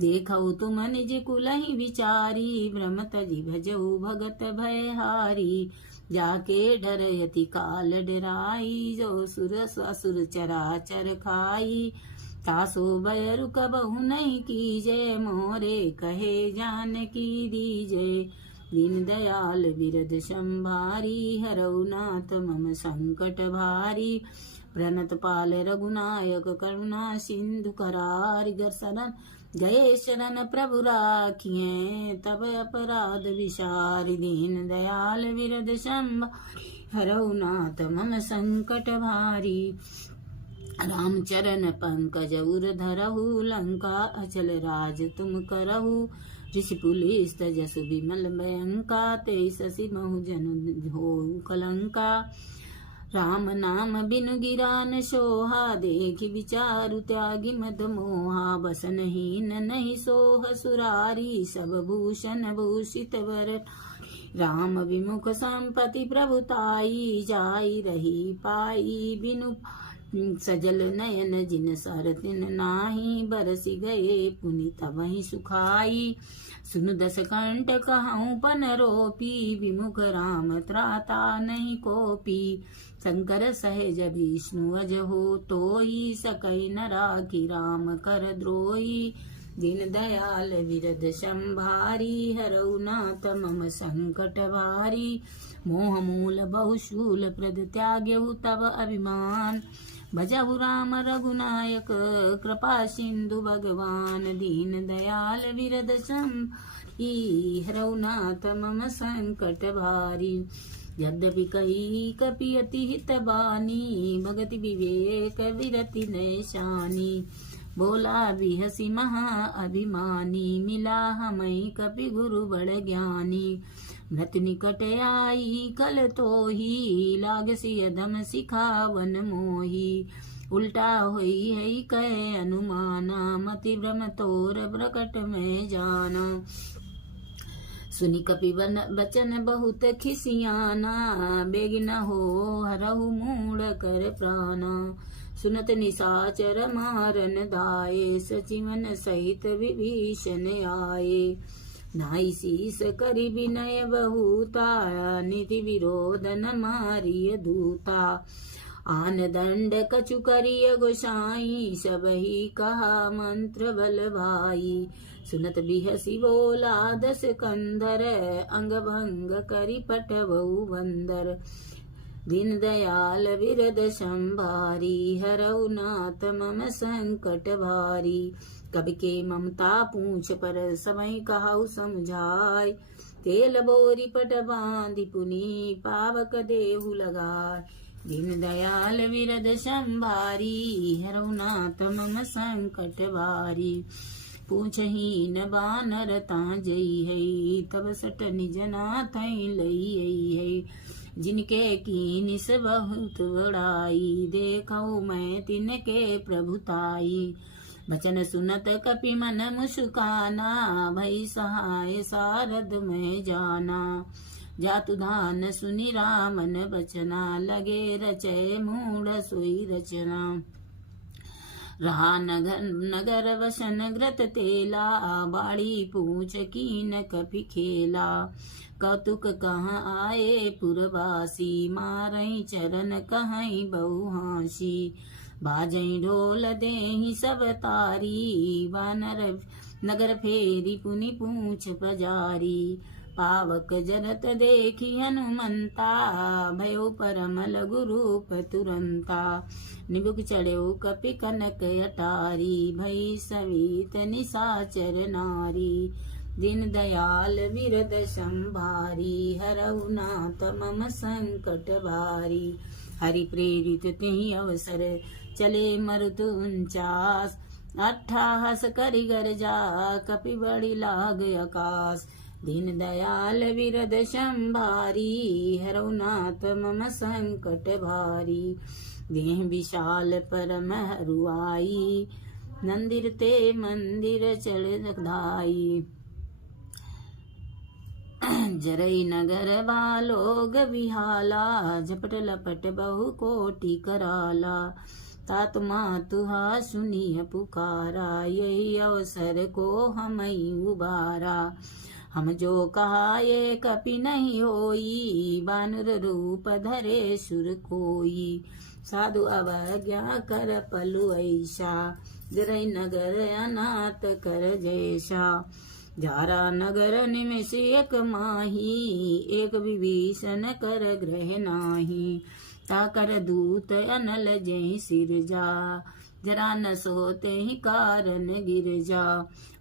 देखऊ तुम निज कुलहि विचारी, भ्रम तजि भजऊ भगत भयहारी। जाके डरयति काल डराई, जो सुर असुर चराचर खाई। तासो भय रुकबहु नहीं कीजे, मोरे कहे जानकी दीजे। दीन दयाल बिरद संभारी, हरऊ नाथ मम संकट भारी। प्रणत पाल रघुनायक करुणा सिंधु करारि। गर शरण गए शरण प्रभु राखिए, तब अपराध विसारि। दीन दयाल बिरद संभारी, हरऊ नाथ मम संकट भारी। रामचरण पंकज उर धरहु, लंका अचल राज तुम करहु। ऋषि पुलिस तजस विमल भयंका, ते शशि महु जन होउ कलंका। राम नाम बिनु गिरा न सोहा, देखि विचारु त्यागी मद मोहा। बसनहीन नहीं सोह सुरारी, सब भूषण भूषित वर। राम विमुख संपति प्रभुताई, जाई रही पाई बिनु सजल नयन। जिन सर तिन नाही, बरसि गए पुनि तबहि सुखाई। सुनु दस कंठ कहऊँ पन रोपी, विमुख राम त्राता नहीं कोपी। शंकर सहज विष्णु अज हो तोई, सकई न राखी राम कर द्रोही। दीन दयाल विरद संभारी, हरऊ नाथ मम संकट भारी। मोह मूल बहुशूल प्रद त्याग्यहु तब अभिमान। भजहु राम रघुनायक कृपा सिंधु भगवान। दीन दयाल विरद संभारी, हरऊ नाथ मम संकट भारी। यद्यपि कही कपि अति हित बानी, भगति विवेक विरति नैशानी। बोला भी हसी महा अभिमानी, मिला हमें कपि गुरु बड़ ज्ञानी। मृत निकट आई कल तो ही, लाग सियदम सिखावन मोही। उल्टा होई है कह अनुमाना, मति भ्रम तोर प्रकट में जाना। सुनि कपि बचन बहुत खिसियाना, बेग न हो हरहु मूढ़ कर प्राणा। सुनत निशाचर मारन धाये, सचिवन सहित विभीषण आये। नाई शीस करि विनय बहुता, निधि विरोध न मारिय दूता। आन दंड कछु करिय गोसाई, सबहि कहा मंत्र बल भाई। सुनत बिहसी बोला दस कंधर, अंग भंग करि पटवऊ बंदर। दीन दयाल विरद संभारी, हरऊ नाथ मम संकट भारी। कबि के ममता पूछ पर समय कहु समझाय, तेल बोरी पट बांधि पुनि पावक देहु लगाय। दीन दयाल विरद संभारी, हरऊ नाथ मम संकट भारी। पूछहि न बानर तांजई है, तब सट निज नाथ लई है। जिनके कीन से बहुत बड़ाई, देखऊ मैं तिनके प्रभुताई। बचन सुनत कपि मन मुस्काना, भई सहाय सारद में जाना। जातु धान सुनि रामन बचना, लगे रचय मूढ़ सोई रचना। रहा नगर वसन ग्रत तेला, बाड़ी पूछ कीन कपि खेला। कौतुक कहाँ आए पुरवासी, मारई चरण कहीं बहु हासी। बाजई ढोल देहि सब तारी, वानर नगर फेरी पुनि पूछ पजारी। पावक जरत देखी हनुमंता, भयो परम लघु रूप तुरंता। निबुक चढ़ेउ कपि कनक अटारी, भई सवित निशाचर नारी। दीन दयाल विरद संभारी, हरऊ नाथ मम संकट भारी। हरि प्रेरित तिहि अवसर, चले मरुत 49। अट्ठाहस करि गर्जा कपि बड़ी लाग आकाश। दीन दयाल विरद संभारी हरौ नाथ मम संकट भारी। देह विशाल परम हरुआई मंदिर ते मंदिर चढ़ धाई। जरई नगर बालोग बिहाला झपट लपट बहु कोटि कराला। तात मातुहा सुनिय पुकारा यही अवसर को हमई उबारा। हम जो कहा ये कपि नहीं होई बानर रूप धरे सुर कोई। साधु अवज्ञा कर पलु ऐसा जरई नगर अनाथ कर जैसा। जारा नगर निमिष एक माही एक विभीषण कर ग्रह नाही। ताकर दूत अनल जय सिरजा जरा न सोते ही कारण गिर जा।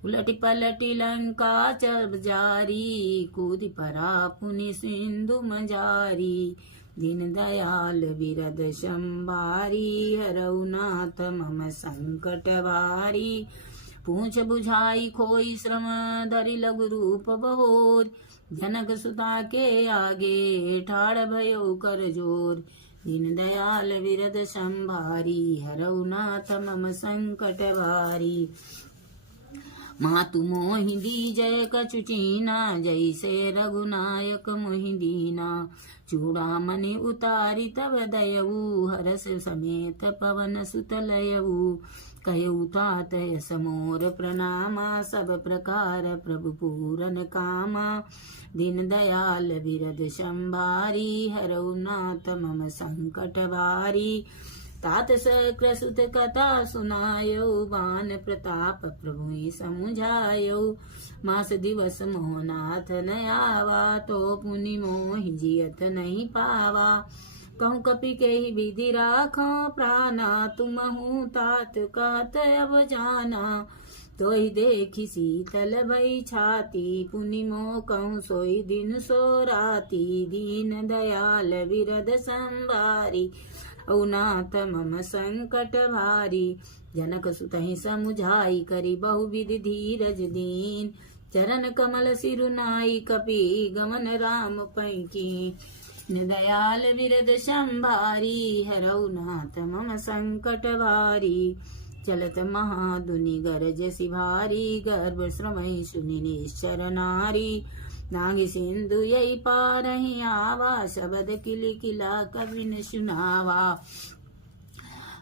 उलटी पलटी लंका चब जारी कूद परा पुनि सिंधु मजारी। दीन दयाल विरद संभारी हरौ नाथ मम संकट भारी। पूछ बुझाई खोई श्रम धरि लघु रूप बहोर। जनक सुता के आगे ठाड़ भयो कर जोर। दीन दयाल विरद संभारी हरौ नाथ मम संकट भारी। मातु मोहि दीजय कछु चीना जैसे रघुनायक मोहि दीना। चूड़ामणि उतारी तब दयऊ हरस समेत पवन सुत लयऊ। कहु तात यस मोर प्रणामा सब प्रकार प्रभु पूरन कामा। दीन दयाल विरद संभारी हरौ नाथ मम संकट भारी। तात सकृत कथा सुनायो बान प्रताप प्रभु समुझायो। मास दिवस मोहनाथ न आवा तो पुनि मोहि जियत नहीं पावा। कहूँ कपि के ही विधि राखो प्राणा तुमहु तात कहत अब जाना। तो ही देखी शीतल भई छाती पुनि मोह कहूँ सोई दिन सो राती। दीन दयाल विरद संभारी औ नाथ मम संकट भारी। जनक सुतहि समुझाई करी बहुविधि धीरज दीन। चरण कमल सिरुनाई कपि गमन राम पैकी। दयाल विरद संभारी हरौ नाथ मम संकट भारी। चलत महादुनि गरज सिभारी गर्भ श्रमहि सुनि निश्चर नारी। नागी सिंधु यही पारहि आवा शबद किलि किला कवि न सुनावा।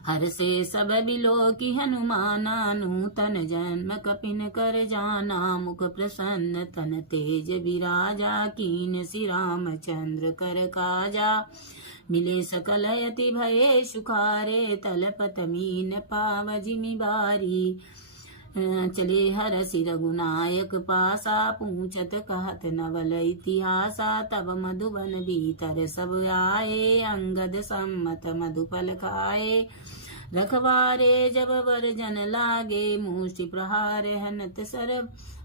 हर से सब बिलो की हनुमाना नूतन जन्म कपिन कर जाना। मुख प्रसन्न तन तेज विराजा कीन श्री रामचंद्र कर काजा। मिले सकल यति भये सुखारे तलपत मीन पाव जिमि बारी। चले हरसि रघुनायक पासा पूछत कहत नवल इतिहासा। तब मधुबन भीतर सब आए अंगद सम्मत मधुफल खाए। रखवारे जब वर जन लागे मूषि प्रहार हनत सर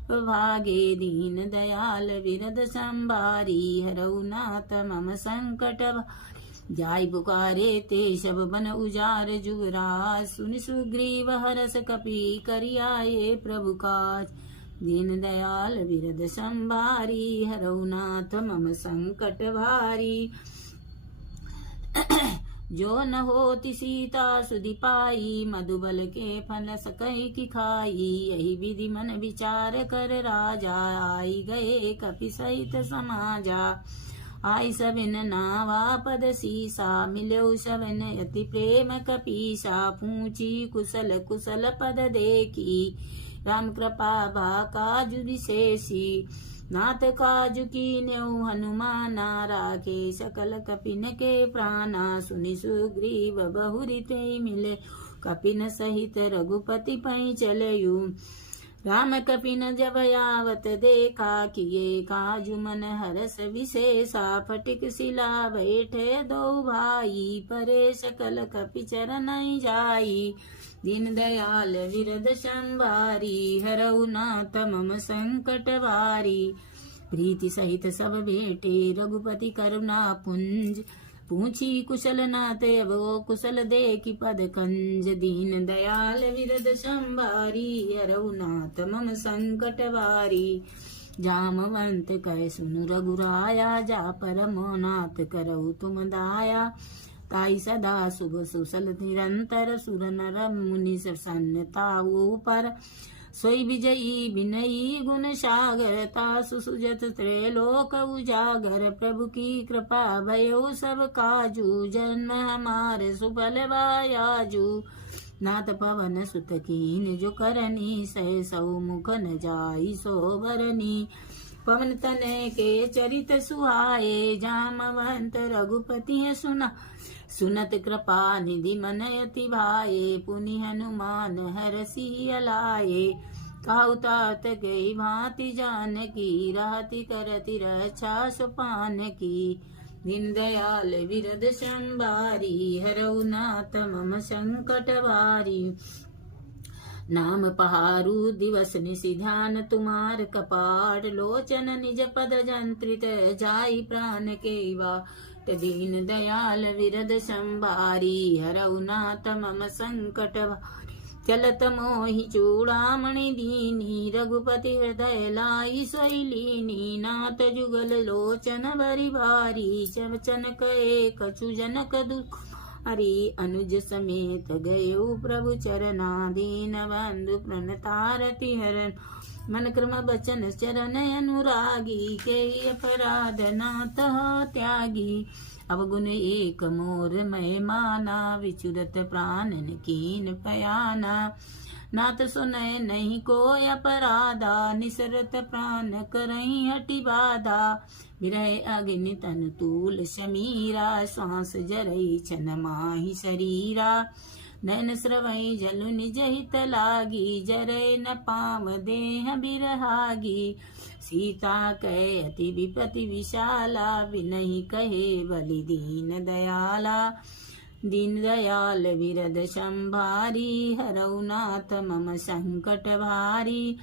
भागे। दीन दयाल विरद संभारी हरौ नाथ मम संकट जाय पुकारे ते शब बन उजार जुगराज। सुनि सुग्रीव हरस कपि करि आए प्रभु काज। दीन दयाल विरद संभारी हरौ नाथ मम संकट भारी। जो न होति सीता सुधि पाई मधुबल के फल सकहि की खाई। यही विधि मन विचार कर राजा आई गए कपि सहित समाजा। आई सबिन नावा पद सीसा मिलौ सबिन अति प्रेम कपीसा। पूछी कुशल कुशल पद देखी राम कृपा बा काजु विशेषी। नाथ काजु कीन्यौ हनुमाना राखे सकल कपिन के प्राणा। सुनि सुग्रीव बहुरि ते मिले कपिन सहित रघुपति पै चलयु। राम कपिन जब यावत देखा किए काजु मन हरस विशेषा। फटिक शिला बैठे दो भाई परे सकल कपि चरण जाई। दीन दयाल विरद संभारी हरौ नाथ मम संकट भारी। प्रीति सहित सब भेटे रघुपति करुणा पुंज। पूछी कुशल नाते अब वो कुशल देखी पद कंज। दीन दयाल विरद संभारी हरऊ नाथ मम संकट वारी। जामवंत कह सुनु रघुराया जा परमो नाथ करऊ तुम दाया। ताई सदा शुभ सुशल निरंतर सुर नर मुनि सन्नता ऊपर। सोई विजयी विनयी गुण सागर तासु सुजत त्रैलोक उजागर। प्रभु की कृपा भयो सब काजू जन्म हमारे सुफल बायाजू। नाथ पवन सुत कीन जो करनी सह सौ मुख न जाई सोबरनी। पवन तनय के चरित सुहाए जामवंत रघुपति सुना। सुनत कृपा निधि मन अति भाए पुनि हनुमान हरषि अलाए। काहु तात गई भांति जानकी रहति करति रक्षा सुपान की। दीन दयाल विरद संभारी हरऊ नाथ मम संकट वारी। नाम पहारु दिवस निशि ध्यान तुम्हार कपाट। लोचन निज पद जंत्रित जाई प्राण के बाट। दीन दयाल विरद संभारी हरऊ नाथ मम संकट वारी। चलत मोहि चूड़ामणि दीनी रघुपति हृदय लाई सोई लीनी। नाथ जुगल लोचन बरि भारी चवचन कहे कछु जनक दुख हरि। अनुज समेत गयो प्रभु चरना दीन बंधु प्रणतारति हरन। मन क्रम बचन चरण अनुरागी के अपराध नाथ त्यागी। अवगुण एक मोर मैं माना विचुरत प्राणन कीन पयाना। नाथ सुनय नहीं कोय अपराधा निसरत प्राण करई हटि बाधा। विरह अग्नि तन तूल शमीरा श्वास जरई छन माहि शरीरा। नैन स्रवई जलु निज हित लागी जरे न पाव देह बिरहागी। सीता कहे अति विपति विशाला विनहि कहे बलि दीन दयाला। दीन दयाल विरद संभारी हरऊ नाथ मम संकट भारी।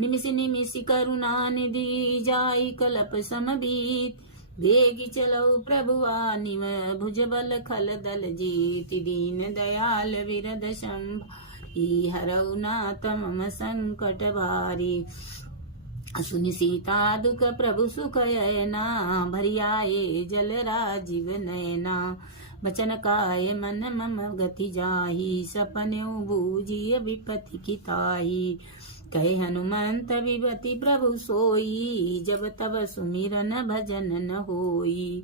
निमिषि निमिषि करुणा निधि जाई कल्प समबीत। वेगी चलो प्रभुआ निव भुज बल खल दल जीत। दीन दयाल विरद संभारी हरऊ नाथ मम संकट भारी। सुनि सीता दुख प्रभु सुख यना भरियाए जल राजीव नयना। बचन काय मन मम गति जाहि सपन्यु बूझिय विपति किताहि। कहे हनुमंत विपति प्रभु सोई जब तब सुमिरन भजन न होई।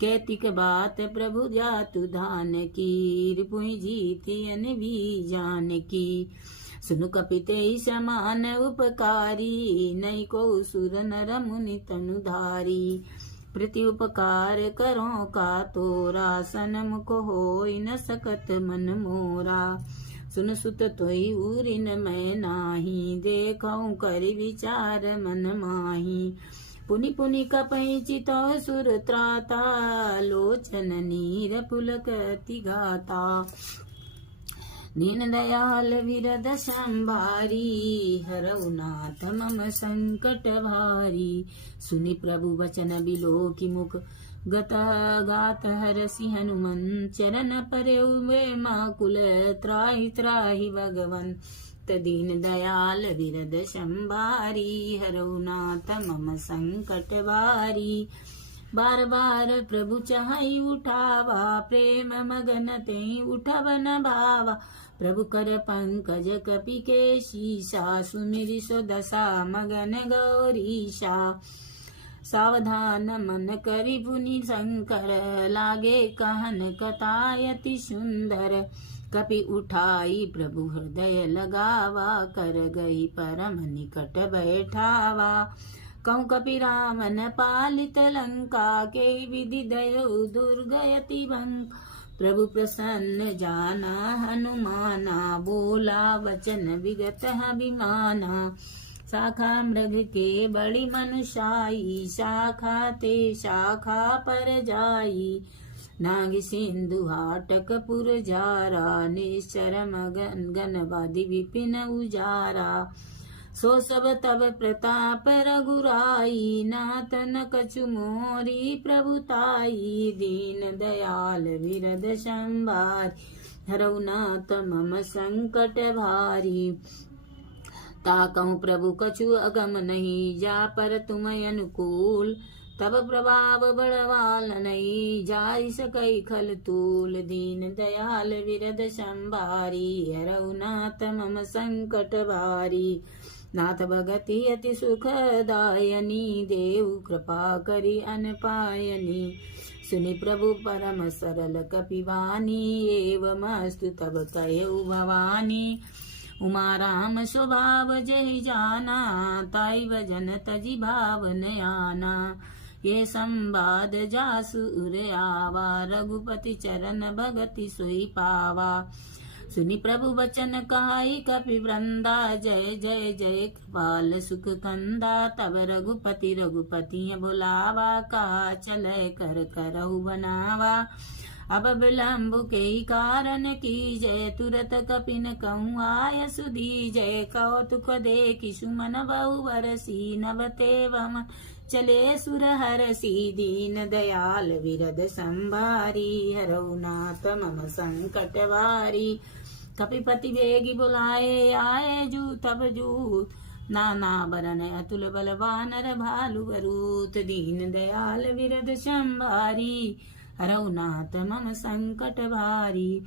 कैतिक बात प्रभु जातु धान की रिपुहि जीतियन भी जान की। सुनु कपिते समान उपकारी नहीं को सुर नर मुनि तनुधारी। प्रति उपकार करो का तोरा सन्मुख होई न सकत मन मोरा। सुन सुत तोई उरिन मैं नाही देखऊं कर विचार मन माही। पुनि पुनि कपहि चितो सुर त्राता लोचन नीर पुलकति गाता। दीन दयाल विरद संभारी हरऊ नाथ मम संकट भारी। सुनि प्रभु वचन बिलोकि मुख गता गात हरसि हनुमंत। चरण परयउ वे माकुल त्राहि त्राहि भगवंत। दीन दयाल विरद संभारी हरऊ नाथ मम संकट भारी। बार बार प्रभु चाहि उठावा प्रेम मगन तेहि उठब न भावा। प्रभु कर पंकज कपि के शीशा सुमिरि सो दशा मगन गौरीशा। सावधान मन करि पुनि शंकर लागे कहन कथायति सुंदर। कपि उठाई प्रभु हृदय लगावा कर गई परम निकट बैठावा। कहूँ कपि राम न पालित लंका के विधि दयो दुर्गयति भंग। प्रभु प्रसन्न जाना हनुमाना बोला वचन विगत अभिमाना। शाखा मृग के बड़ी मनुषाई शाखा ते शाखा पर जाई। नाग सिंधु हाटक पुर जारा निश्चर मगन गन वादि विपिन उजारा। सो सब तब प्रताप रघुराई, नाथ न कछु मोरी प्रभुताई। दीन दयाल विरद संभारी, हरऊ नाथ मम संकट भारी। ताकहु प्रभु कछु अगम नहीं, जा पर तुम अनुकूल। तब प्रभाव बड़वाल नहीं, जाई सकई खल तूल। दीन दयाल विरद संभारी, हरऊ नाथ मम संकट भारी। नाथ भगति अति सुखदायनी, देव कृपा करी अनपायनी। सुनि प्रभु परम सरल कपिवानी, एवमस्तु तब कयउ भवानी। उमा राम स्वभाव जय जाना, ताई भजन तजि भावन आना। ये संवाद जासुर आवा, रघुपति चरण भगति सोई पावा। सुनि प्रभु बचन कहाई कपि वृंदा, जय जय जय कृपाल सुख कंदा। तब रघुपति बुलावा, कहा चलै कर करहु बनावा। अब विलम्ब के कारण की जय, तुरत कपिन कहूँ आय सुधी जय। कौतुक देखि सुमन बहु बरसी, नभ तेवम चले सुर हरसी। दीन दयाल विरद संभारी, हरऊ नाथ मम संकट भारी। कपिपति वेगी बुलाए, आए जू तब जूत, नाना बरन अतुल बल वानर भालु बरूत। दीन दयाल विरद संभारी, हरऊ नाथ मम संकट भारी।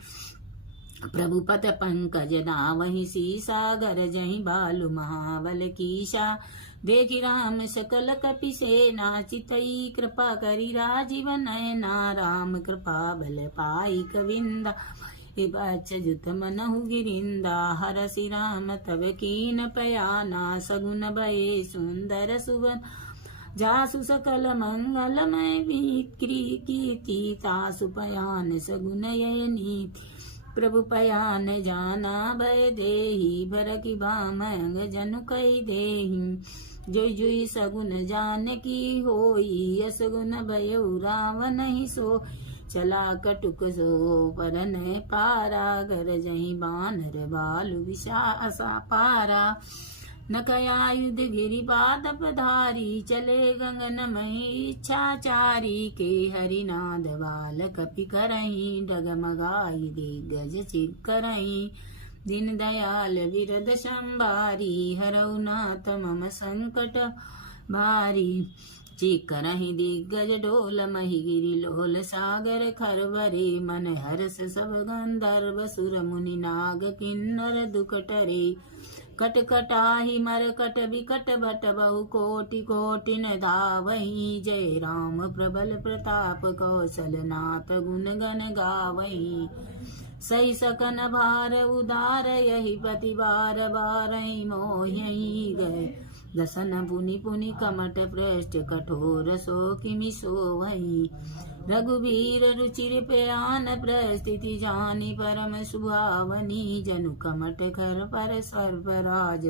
प्रभु पद पंकज नावहि सीसा, गरजहि बालु महाबल कीशा। देखि राम सकल कपि सेना, चितई कृपा करि राजीव नयना। राम कृपा बल पाई कविंदा, बच्चुत मनहु गिरिंदा। हरसि राम तब कीन पयाना, सगुन भये सुंदर सुवन। जासु सकल मंगलमय कीर्ति, तासु पयान सगुन यह नीति। प्रभु पयान जाना भय देहि, भरकि भामंग जनु कई देहि। जुई जुई सगुन जानकी होई, असगुन भयउ रावण ही सो। चला कटुक सो परन पारा, गरजहि बानर बालु विषासा पारा। न कया युध गिरि पाद पधारी, चले गगन मई इच्छाचारी। के हरिनाद बाल कपि करही, डगमगाई दिग्गज चिर करही। दीन दयाल विरद संभारी, हरऊ नाथ मम संकट भारी। चिकरहि दिग्गज डोल महि, गिरि लोल सागर खरवरे। मन हर्ष सब गंधर्व सुर मुनि नाग, किन्नर दुख टरे। कट कटाहि मर कट बिकट भट, बहु कोटि कोटि न धावहि। जय राम प्रबल प्रताप, कौशल नाथ गुण गण गावहि। सही सकन भार उदार, यही पति बार बारहि मोहि गए। दसन पुनि पुनि कमट पृष्ठ, कठोर सो किमि सोवहि। रघुबीर रुचिर प्यान, प्रस्थिति जानी परम सुभावनी। जनु कमट खर पर सर्वराज,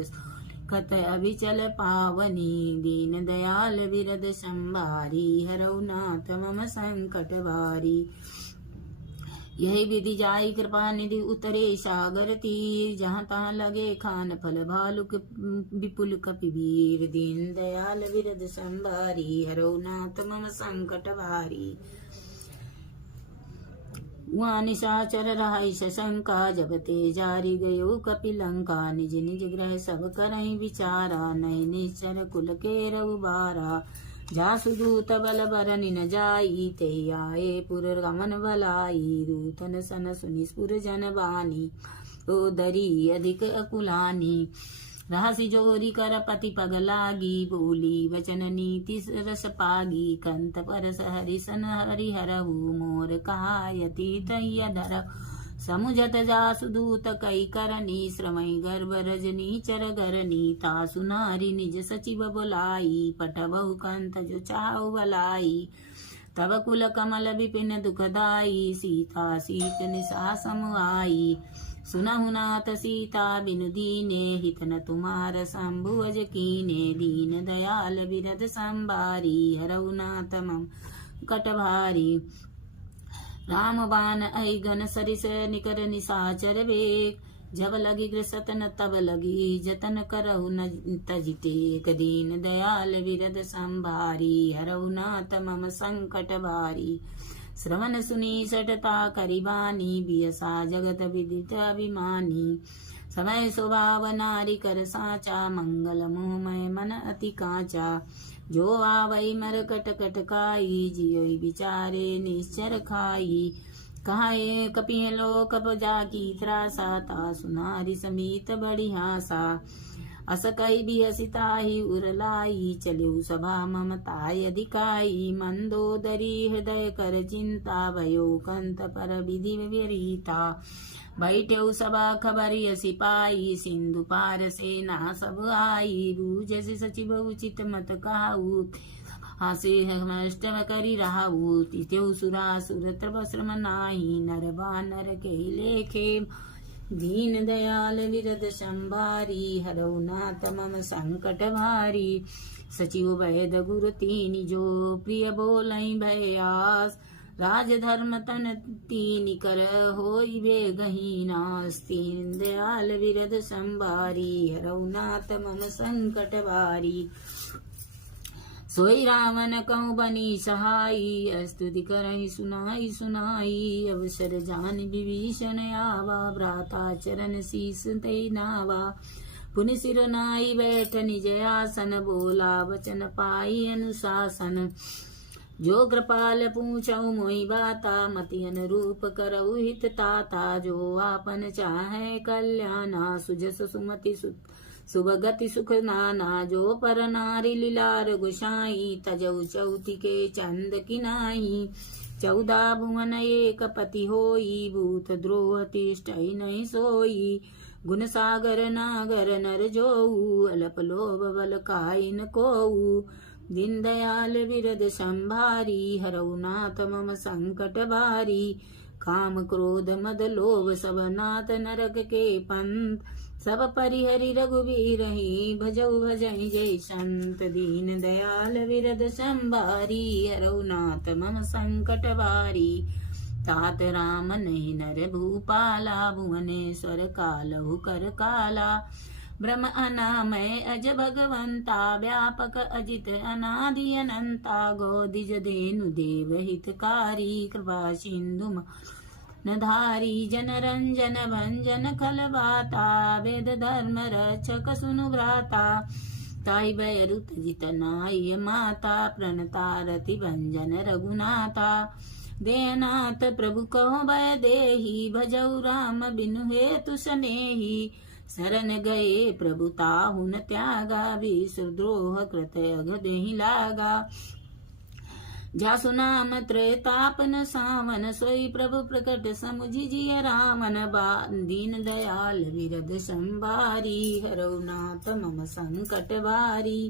कत अभिचल पावनी। दीन दयाल विरद संभारी, हरऊ नाथ मम संकट भारी। यही विधि जाई कृपा निधि, उतरे सागर तीर। जहाँ तहाँ लगे खान फल, भालुक विपुल कपिवीर। दीन दयाल विरद संभारी, हरऊ नाथ मम संकट भारी। वहाँ निशाचर रहाई शंका, जब ते जारी गयो कपिलंका। निज निज ग्रह सब करहि विचारा, नय निश्चर कुल के रघुबारा। जासु दूत बल बरनि न जाई, ते आए पुर गमन भलाई। दूतन सन सुनि पुर जन बानी, ओ दरी अधिक अकुलानी। रहसि जोरी कर पति पग लागी, बोली वचन नीति रस पागी। कंत परस हरिसन हरिहरहु, मोर कहायति तय्य धरहु। समुझत जासु दूत कई करनी, श्रमई गर्भ रजनी चर गरनी। तासु नारी निज सचिव बुलाई, पटबहु कंत जो चाहु भलाई। तब कुल कमल विपिन दुखदाई, सीता सीत निशा सम आई। सुनहु नाथ सीता बिनु दीने, हित न तुम्हार शंभु अज कीने। दीन दयाल विरद संभारी, हरऊ नाथ मम कट भारी। राम बाण ऐ गन सरिस, निकर निशाचर वेग। जब लगी ग्रसतन तब लगी जतन करहु न तजि टेक। दीन दयाल विरद संभारी हरहु नाथ मम संकट भारी। श्रवण सुनी सटता करिबानी बियसा जगत विदित अभिमानी। समय स्वभाव नारी कर साचा मंगल मोहमय मन अति काचा। जो आवै मर कट कट काई जियोई विचारे निश्चर खाई। कहाए कपिय लोक जाकी त्रासा ता सुनारी समीत बड़ी हासा। अस कही भी हसिताही उरलाई चलु सभा ममताय अधिकाई। मंदोदरी हृदय कर चिंता भयो कंत पर विधि व्यरीता। बैठे सभा खबरी सिपाही सिंधु पार सेना सब आई। बूझ सचिव उचित मत कहाऊ हासे अष्टम करी रहाऊ। तिथ्यौ सुरासुर त्रप श्रम नाही नर बानर के लेखे। दीन दयाल विरद संभारी हरौ नाथ मम संकट भारी। सचिव वैद गुरु तीन जो प्रिय बोलै भयास। राज धर्म तन तीन कर होई बेगही नास। दीन दयाल विरद संभारी हरौ नाथ मम संकट भारी। सोई रावण कहूँ बनी सहाई स्तुति करहि सुनाई सुनाई। अवसर जान विभीषण आवा भ्राता चरण शीस ते नावा। पुनि सिर नाई बैठ निज आसन बोला वचन पाई अनुशासन। जो कृपाल पूछऊ मोहि बाता मति अनुरूप करऊ हित ताता। जो आपन चाहे कल्याणा सुजस सुमति सुभगति सुख नाना। जो पर नारी लीलार गुसाई तजऊ चौथी के चंद किनाई। 14 भुवन एक पति होई भूत द्रोह तिष्ठई नहीं सोई। गुण सागर नागर नर जोऊ अल्प लोभ बल काई न कोऊ। दीन दयाल विरद संभारी हरौ नाथ मम संकट भारी। काम क्रोध मद लोभ सब नाथ नरक के पंथ। सब परिहरि रघुवीर ही भजऊ भजई जय संत। दीन दयाल विरद संभारी हरौ नाथ मम संकट भारी। तात राम नहीं नर भूपाला भुवनेश्वर कालहु कर काला। ब्रह्म अनामय अज भगवंता व्यापक अजित अनादि अनंता। गोदिज धेनु देव हितकारी कृपा सिंधु नधारी। जन रंजन भंजन खलबाता वेद धर्म रक्षक सुनु भ्राता। ताई बैरुत जित नाय माता प्रणता रति भंजन रघुनाथा। देनाथ प्रभु कहो भय देहि भजऊ राम बिनु हेतु सनेही। शरण गए प्रभु ताहु न त्यागा विश्वद्रोह कृत अघदेहि लागा। जासु नाम त्रैतापन सावन सोई प्रभु प्रकट समुझि जिय रामन। दीन दयाल विरद संभारी हरौ नाथ मम संकट भारी।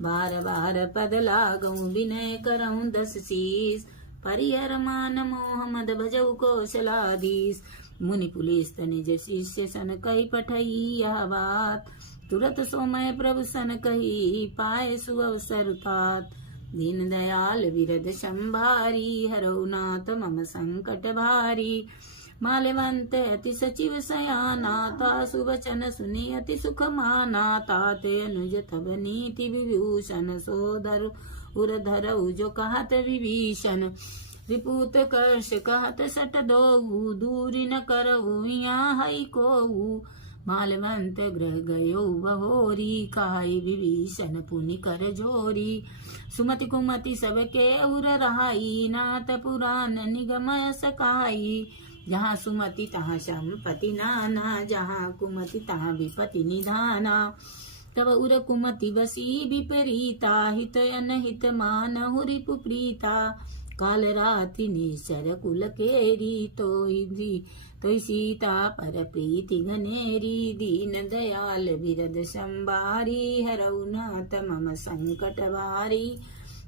बार बार पद लागऊ विनय करऊँ 10 शीस। परिहर मान मोह मद भजऊ कौशलाधीश। मुनि पुलिस निज शिष्य सन कही पठई यह बात। तुरत सोमय प्रभु सन कही पाए सुअवसर तात। दीन दयाल विरद संभारी हरौ नाथ मम संकट भारी। माल्यवंत अति सचिव सयाना तासु वचन सुनि अति सुख माना। ताते अनुज तब नीति विभूषण सोदर उर धरऊ जो कहत विभीषण। रिपुत कर्ष कहत सट दोऊ दूरी न करऊ यहाँ हई कोऊ। मालवंत ग्रह गयो बहोरी काई विभीषण पुनि कर जोरी। सुमति कुमति सबके उर रहाई नाथ पुराण निगम सकाई। जहाँ सुमति तहाँ संपत्ति नाना जहाँ कुमति तहाँ विपत्ति निधाना। तब उर कुमति बसी विपरीता हित अनहित मानहु रिपु प्रीता। काल राति निश्चर कुल केरी तोई सीता पर प्रीति घनेरी। दीन दयाल विरद संभारी हरौ नाथ मम संकट भारी।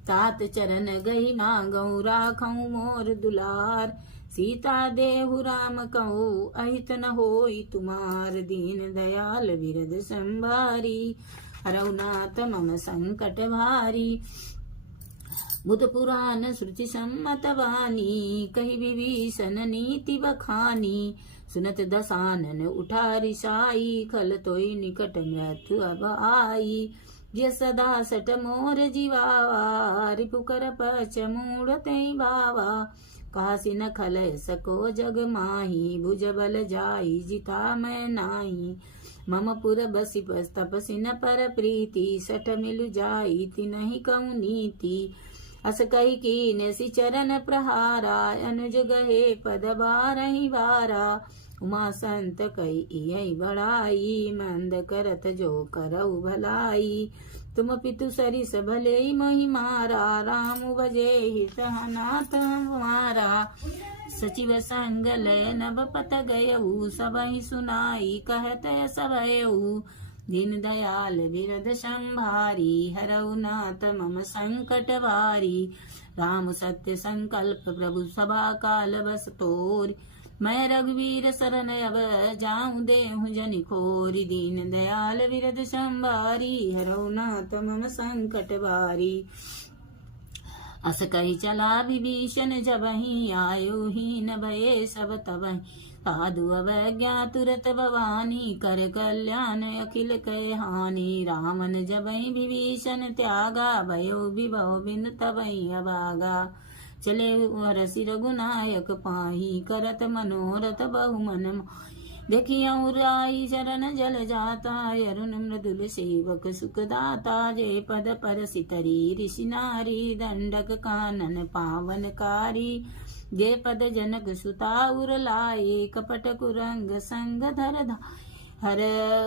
तात चरण गही मांगऊ राखऊ मोर दुलार। सीता देहु राम कहू अहित न होई तुमार। दीन दयाल विरद संभारी हरौ नाथ मम संकट भारी। बुध पुराण श्रुति सम्मत वाणी, कही विभीषण नीति बखानी। सुनत दसानन उठा रिसाई, खल तोई निकट मृत्यु अब आई। ये सदा सट मोर जीवावा, रिपुकर पच मूढ़ तई बावा। कासी न खल सको जग माही, भुज बल जाई जिता मैं नाही। मम पुर बसी तपसी न पर प्रीति, सठ मिलु जाई तिनहि कहूँ नीति। अस कही कीने सि चरण प्रहारा, अनुज गहे पद बारहि बारा। उमा संत कही यही बढ़ाई, मंद करत जो करऊ भलाई। तुम पितु सरिस भले मोहि मारा, राम भजे हित नाथ हमारा। सचिव संग लय नभ पत गयऊ, सबहि सुनाई कहत सबयऊ। दीन दयाल बिरद संभारी, हरऊ नाथ मम संकट भारी। राम सत्य संकल्प प्रभु सभा काल बस तोर। मैं रघुवीर शरण अब जाऊं देहु जनि खोरी। दीन दयाल बिरद संभारी, हरऊ नाथ मम संकट भारी। अस कही चला विभीषण जबहि, आयो हीन भये सब तबहि। साधु अवज्ञा तुरत भवानी, कर कल्याण अखिल कय हानि। रामन जबहि विभीषण त्यागा, भयो विभव बिन तबहि अभागा। चले हरसि रघुनायक पाही, करत मनोरथ बहु मन। देखियौ राई चरण जल जाता, अरुण मृदुल सेवक सुखदाता। जे पद परसि तरी ऋषि नारी, दंडक कानन पावनकारी। जे पद जनक सुता उर लाए, कपट कुरंग संग धर हर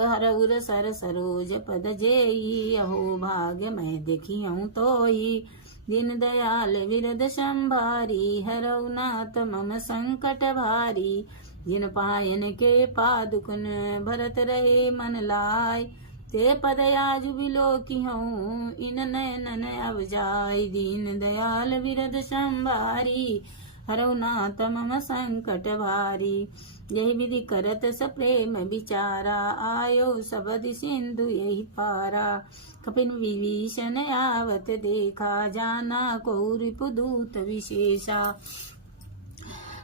हर उर सर सरोज पद जेई। अहो भाग्य मैं देखियौ तोई। दीन दयाल विरद संभारी, हरऊ नाथ मम संकट भारी। जिन पायन के पादुकन, भरत रहे मन लाय। ते पद आज बिलोकिहूँ, इन नयन अब जाय। दीन दयाल विरद संभारी, हरऊ नाथ मम संकट भारी। यही विधि करत सप्रेम विचारा, आयो सबदि सिंधु यही पारा। कपिन विभीषण आवत देखा, जाना को रिपुदूत विशेषा।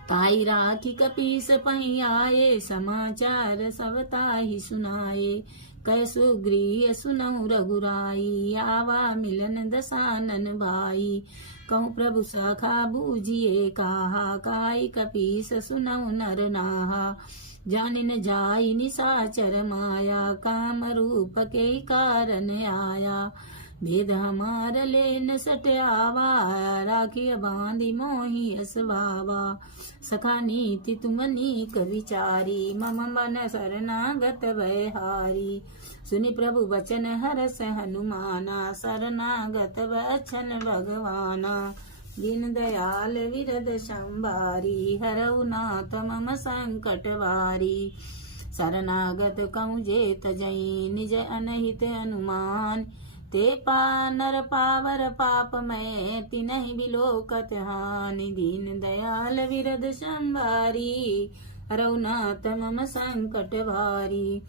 ताई राखी कपीस पहि आये, समाचार सब ताहि सुनाए। कै सुग्रीव सुनहु रघुराई, आवा मिलन दसानन भाई। कहूँ प्रभु सखा बूझिए काहा, काई कपीस सुनहु नर नाहा। जानिन जाई निशाचर माया, काम रूप के कारण आया। भेद हमार लेन सट आवा, राखिय बांधी मोहि असभावा। सखा नीति तुम नीक विचारी, मम मन शरणागत भयहारी। सुनि प्रभु वचन हरस हनुमाना, शरणागत वचन भगवाना। दीन दयाल विरद संभारी, हरऊ नाथ मम संकट भारी। शरणागत कहूँ जे तजई, निज अनहित अनुमान। ते नर पावर पाप मैं, तिनहि बिलोकत हानि। दीन दयाल विरद संभारी, हरऊ नाथ मम संकट भारी।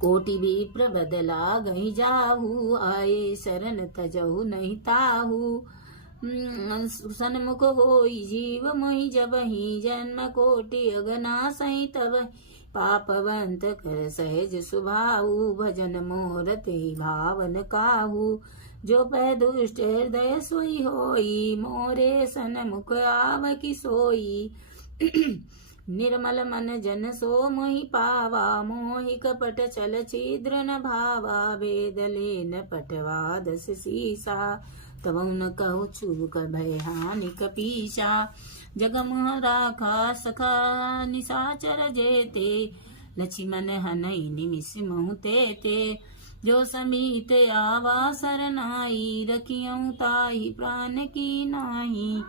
कोटि विप्र बदला गई जाहू, आए शरण तजहु नहीं ताहू। सन्मुख होई जीव मोहि जबहि, जन्म कोटि अगना सही तबहि। पापवंत कर सहज सुभाऊ, भजन मोर ते भावन काहू। जो पै दुष्ट हृदय सोई होई, मोरे सन्मुख आव की सोई। निर्मल मन जन सो मोहि पावा, मोहि कपट चल छिद्र न भावा। वेद लेन पटवा दस सीसा, तब न कहु चूक भय हानि कपीसा। जग मोह राखा सखा निशाचर जेते, लक्ष्मण हनई निमिष महु तेते। जो समीत आवा सरनाई, रखियऊ ताहि प्राण की नाही।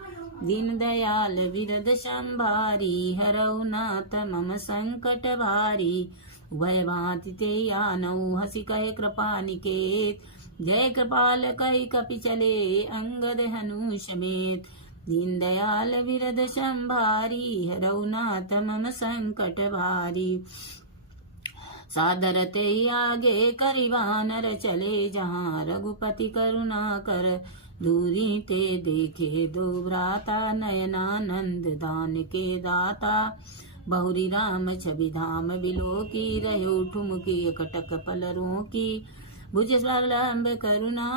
दीन दयाल विरद संभारी, हरऊ नाथ मम संकट भारी। उभय भांति ते आनऊ, हसी कहे कृपा निकेत। जय कृपाल कहि कपि चले, अंगद हनु समेत। दीन दयाल विरद संभारी, हरऊ नाथ मम संकट भारी। सादर ते आगे करि वानर चले, जहाँ रघुपति करुणा कर। दूरी ते देखे दो भ्राता, नयनानंद दान के दाता। बहुरी राम छवि धाम बिलो की, रहो ठुमकी कटक पलरों की। भुज लंब करुणा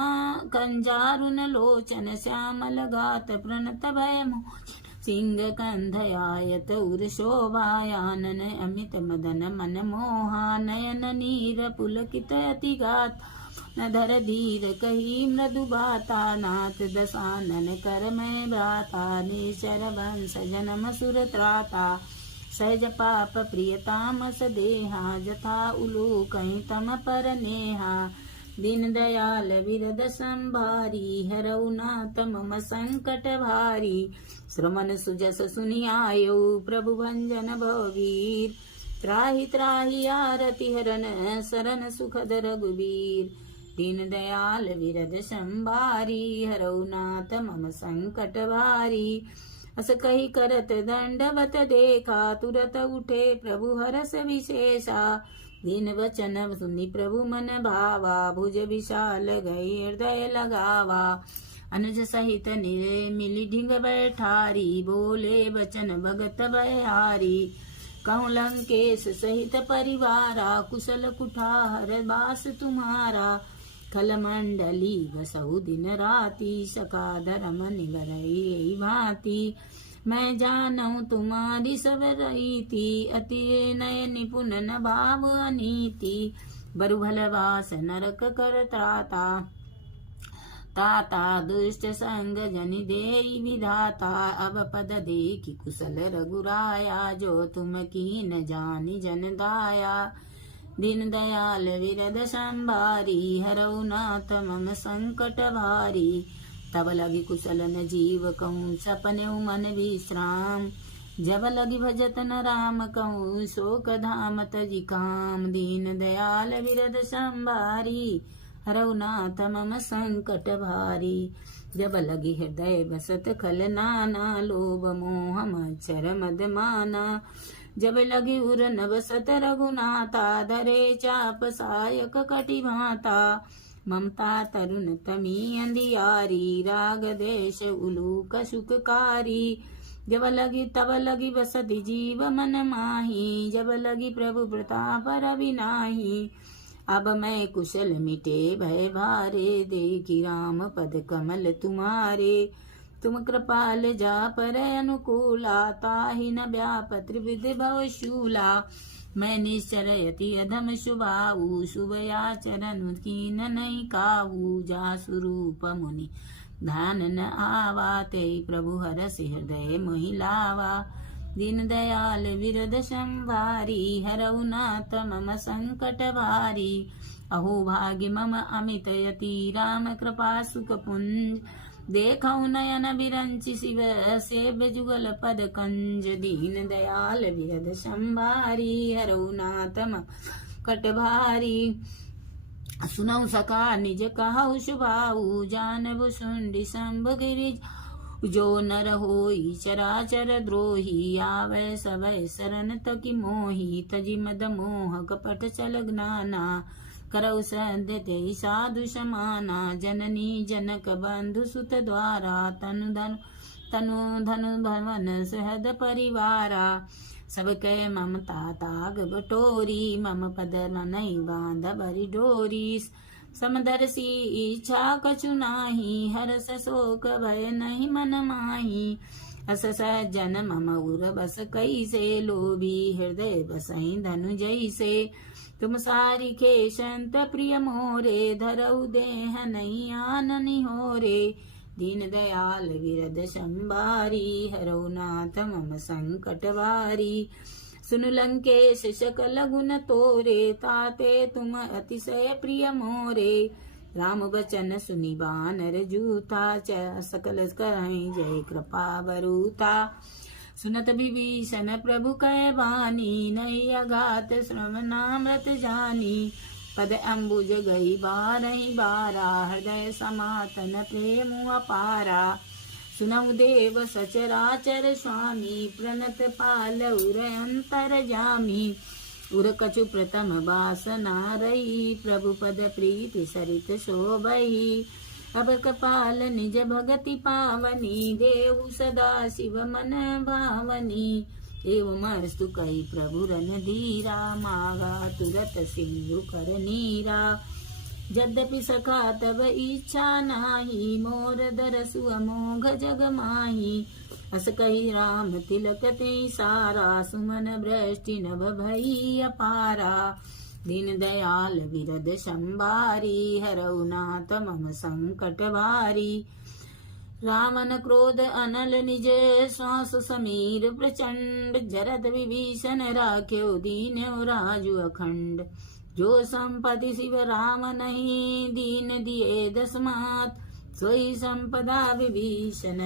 कंजारुन लोचन, श्यामल गात प्रणत भय मोचन। सिंह कंधयायत उर शोभायानन, अमित मदन मन मोहा। नयन नीर पुलकित अति गात, न धर धीर कही मृदु बाता। नाथ दसानन कर मैं भ्राता, निचर वंश जन्म सुर त्राता। सहज पाप प्रियतामस देहा, जथा उलूकहि तम पर नेहा। दीन दयाल विरद संभारी, हरऊ नाथ मम संकट भारी। श्रमन सुजस सुनि आयो, प्रभु भंजन भववीर। त्राहि त्राहि आरति हरन, शरण सुखद रघुबीर। दीन दयाल विरद संभारी, हरऊ नाथ मम संकट भारी। अस कही करत दंडवत देखा, तुरत उठे प्रभु हरस विशेषा। दीन वचन सुनि प्रभु मन भावा, भुज विशाल गई हृदय लगावा। अनुज सहित निरे मिली ढिंग बैठारी, बोले वचन भगत बहारी। कहूँ लंकेश सहित परिवारा, कुशल कुठार बास तुम्हारा। खल मंडली बसहु दिन राती, सका धर्म निवरई भांति। मैं जानूं तुम्हारी सब रीति, अति नय निपुण न भाव अनीति। बरु भलवास नरक कर त्राता, ताता दुष्ट संग जनि देई विधाता। अब पद देखि कुशल रघुराया, जो तुम कीन जानि जन दाया। दीन दयाल विरद संभारी, हरऊ नाथ मम संकट भारी। तब लगी कुशल न जीव कहूँ, सपने मन विश्राम। जब लगी भजत न राम कहूँ, शोक धाम तजि काम। दीन दयाल विरद संभारी, हरऊ नाथ मम संकट भारी। जब लगी हृदय बसत खल नाना, लोभ मोह मच्छर मद माना। जब लगी उर नवसत रघुनाथा, धरे चाप सायक कटि भाता। ममता तरुण तमी अंधियारी, राग देश उलूक सुखकारी। जब लगी तब लगी बसति जीव मन माही, जब लगी प्रभु प्रताप रविनाही। अब मैं कुशल मिटे भय भारे, देखी राम पद कमल तुम्हारे। तुम कृपाल जा पर अनुकूला, ताहि न व्याप त्रिविध भवशूला। मैं निश्चर यति अधम शुभाऊ, शुभ आचरण कीन नहीं काहू। जा स्वरूप मुनि ध्यान न आवा, ते प्रभु हरसि हृदय मोहि लावा। दीन दयाल विरद संभारी, हरऊ नाथ मम संकट भारी। अहो भाग्य मम अमित यति, राम कृपा सुख पुंज। देखऊ नयन बिरंचि शिव, सेव जुगल पद कंज। दीन दयाल विरद संभारी, हरऊ नाथ मम संकट भारी। सुनऊ सका निज कहऊ शुभाऊ, जानबु सुंडी शंभु गिरिज। जो नर होई चराचर द्रोही, आवे सवै शरण तकी मोही। तजि मद मोह कपट छल ज्ञाना, करऊ संध्य तेहि साधु समाना। जननी जनक बंधु सुत द्वारा, तनु धनु भवन सहद परिवारा। सबके ममता ताग बटोरी, मम पद मनई बांध बरि डोरी। समदर्शी इच्छा कछु नाही, हरस शोक भय नहीं मन माही। अस सज्जन मम उर बस कैसे, लोभी हृदय बसई धनु जैसे। तुम सारिखे संत प्रिय मोरे, धरऊ देह नहीं आननि होरे। दीन दयाल विरद संभारी, हरऊ नाथ मम संकट भारी। सुनु लंकेश सकल गुण तोरे, ताते तुम अतिशय प्रिय मोरे। राम बचन सुनि बानर जूथा, सकल करहि जय कृपा बरूथा। सुनत विभीषण प्रभु कह बानी, नहीं अघात श्रवणामृत जानी। पद अम्बुज गई बारहि बारा, हृदय समातन प्रेम अपारा। सुनऊ देव सचराचर स्वामी, प्रणत पाल उर अंतर जामी। उर कछु प्रथम बासना रही, प्रभु पद प्रीति सरित शोभई। अब कपाल निज भगति पावनी, देव सदा शिव मन भावनी। एवमस्तु कही प्रभु रणधीरा, मागा तुरत सिंधु कर नीरा। यद्यपि सखा तब इच्छा नाही, मोर दरसु अमोघ जग माही। अस कही राम तिलक ते सारा, सुमन वृष्टि नभ भई अपारा। दीन दयाल विरद संभारी, हरऊ नाथ मम संकट भारी। रावण क्रोध अनल निज, श्वास समीर प्रचंड। जरद विभीषण राख्यो, दीन्यो राजु अखंड। जो संपत्ति शिव राम नहीं, दीन दिए दसमात। सोई संपदा विभीषण,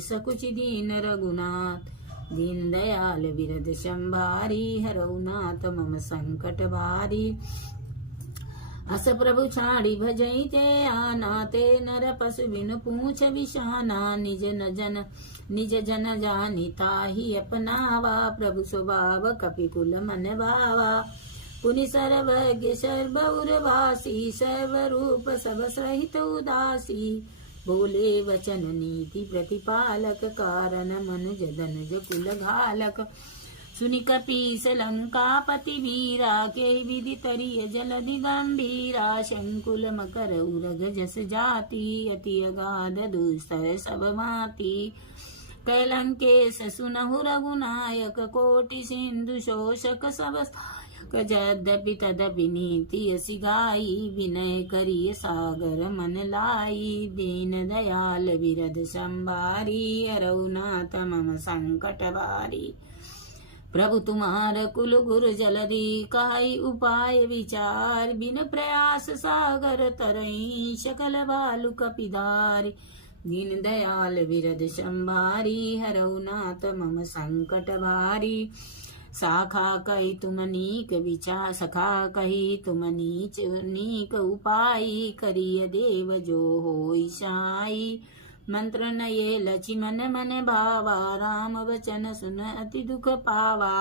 सकुच दीन रघुनाथ। दीन दयाल विरद संभारी, हरऊ नाथ मम संकट भारी। अस प्रभु छाड़ी भजई ते आना, ते नर पशु बिन पूछ विशाना। निज जन जानी ताहि अपनावा, प्रभु स्वभाव कपिकुल मन भावा। पुनि सर्वज्ञ सर्वउरवासी, सर्वरूप सब सहित उदासी। बोले वचन नीति प्रतिपालक, कारण मनुज धनुज कुल घालक। सुनि कपीस लंकापति वीरा, के विधि तरिय जलधि गंभीरा। शंकुल मकर उरग जस जाति, अति अगाध दुस्तर सब भांति। कैलंकेश सुनहु रघुनायक, कोटि सिंधु शोषक सब यद्यपि तदपि नीति यसी गाई, विनय करिय सागर मन लाई। दीन दयाल विरद संभारी, हरऊ नाथ मम संकट भारी। प्रभु तुम्हार कुल गुर जलधि, काई उपाय विचार। बिन प्रयास सागर तरई, सकल बालु कपिधारी। दीन दयाल विरद संभारी, हरऊ नाथ मम संकट भारी। सखा कही तुम नीक विचार, सखा कही तुम नीच नीक उपाई। करिय देव जो होई साई, मंत्र नये लक्ष्मण मन भावा। राम वचन सुन अति दुख पावा।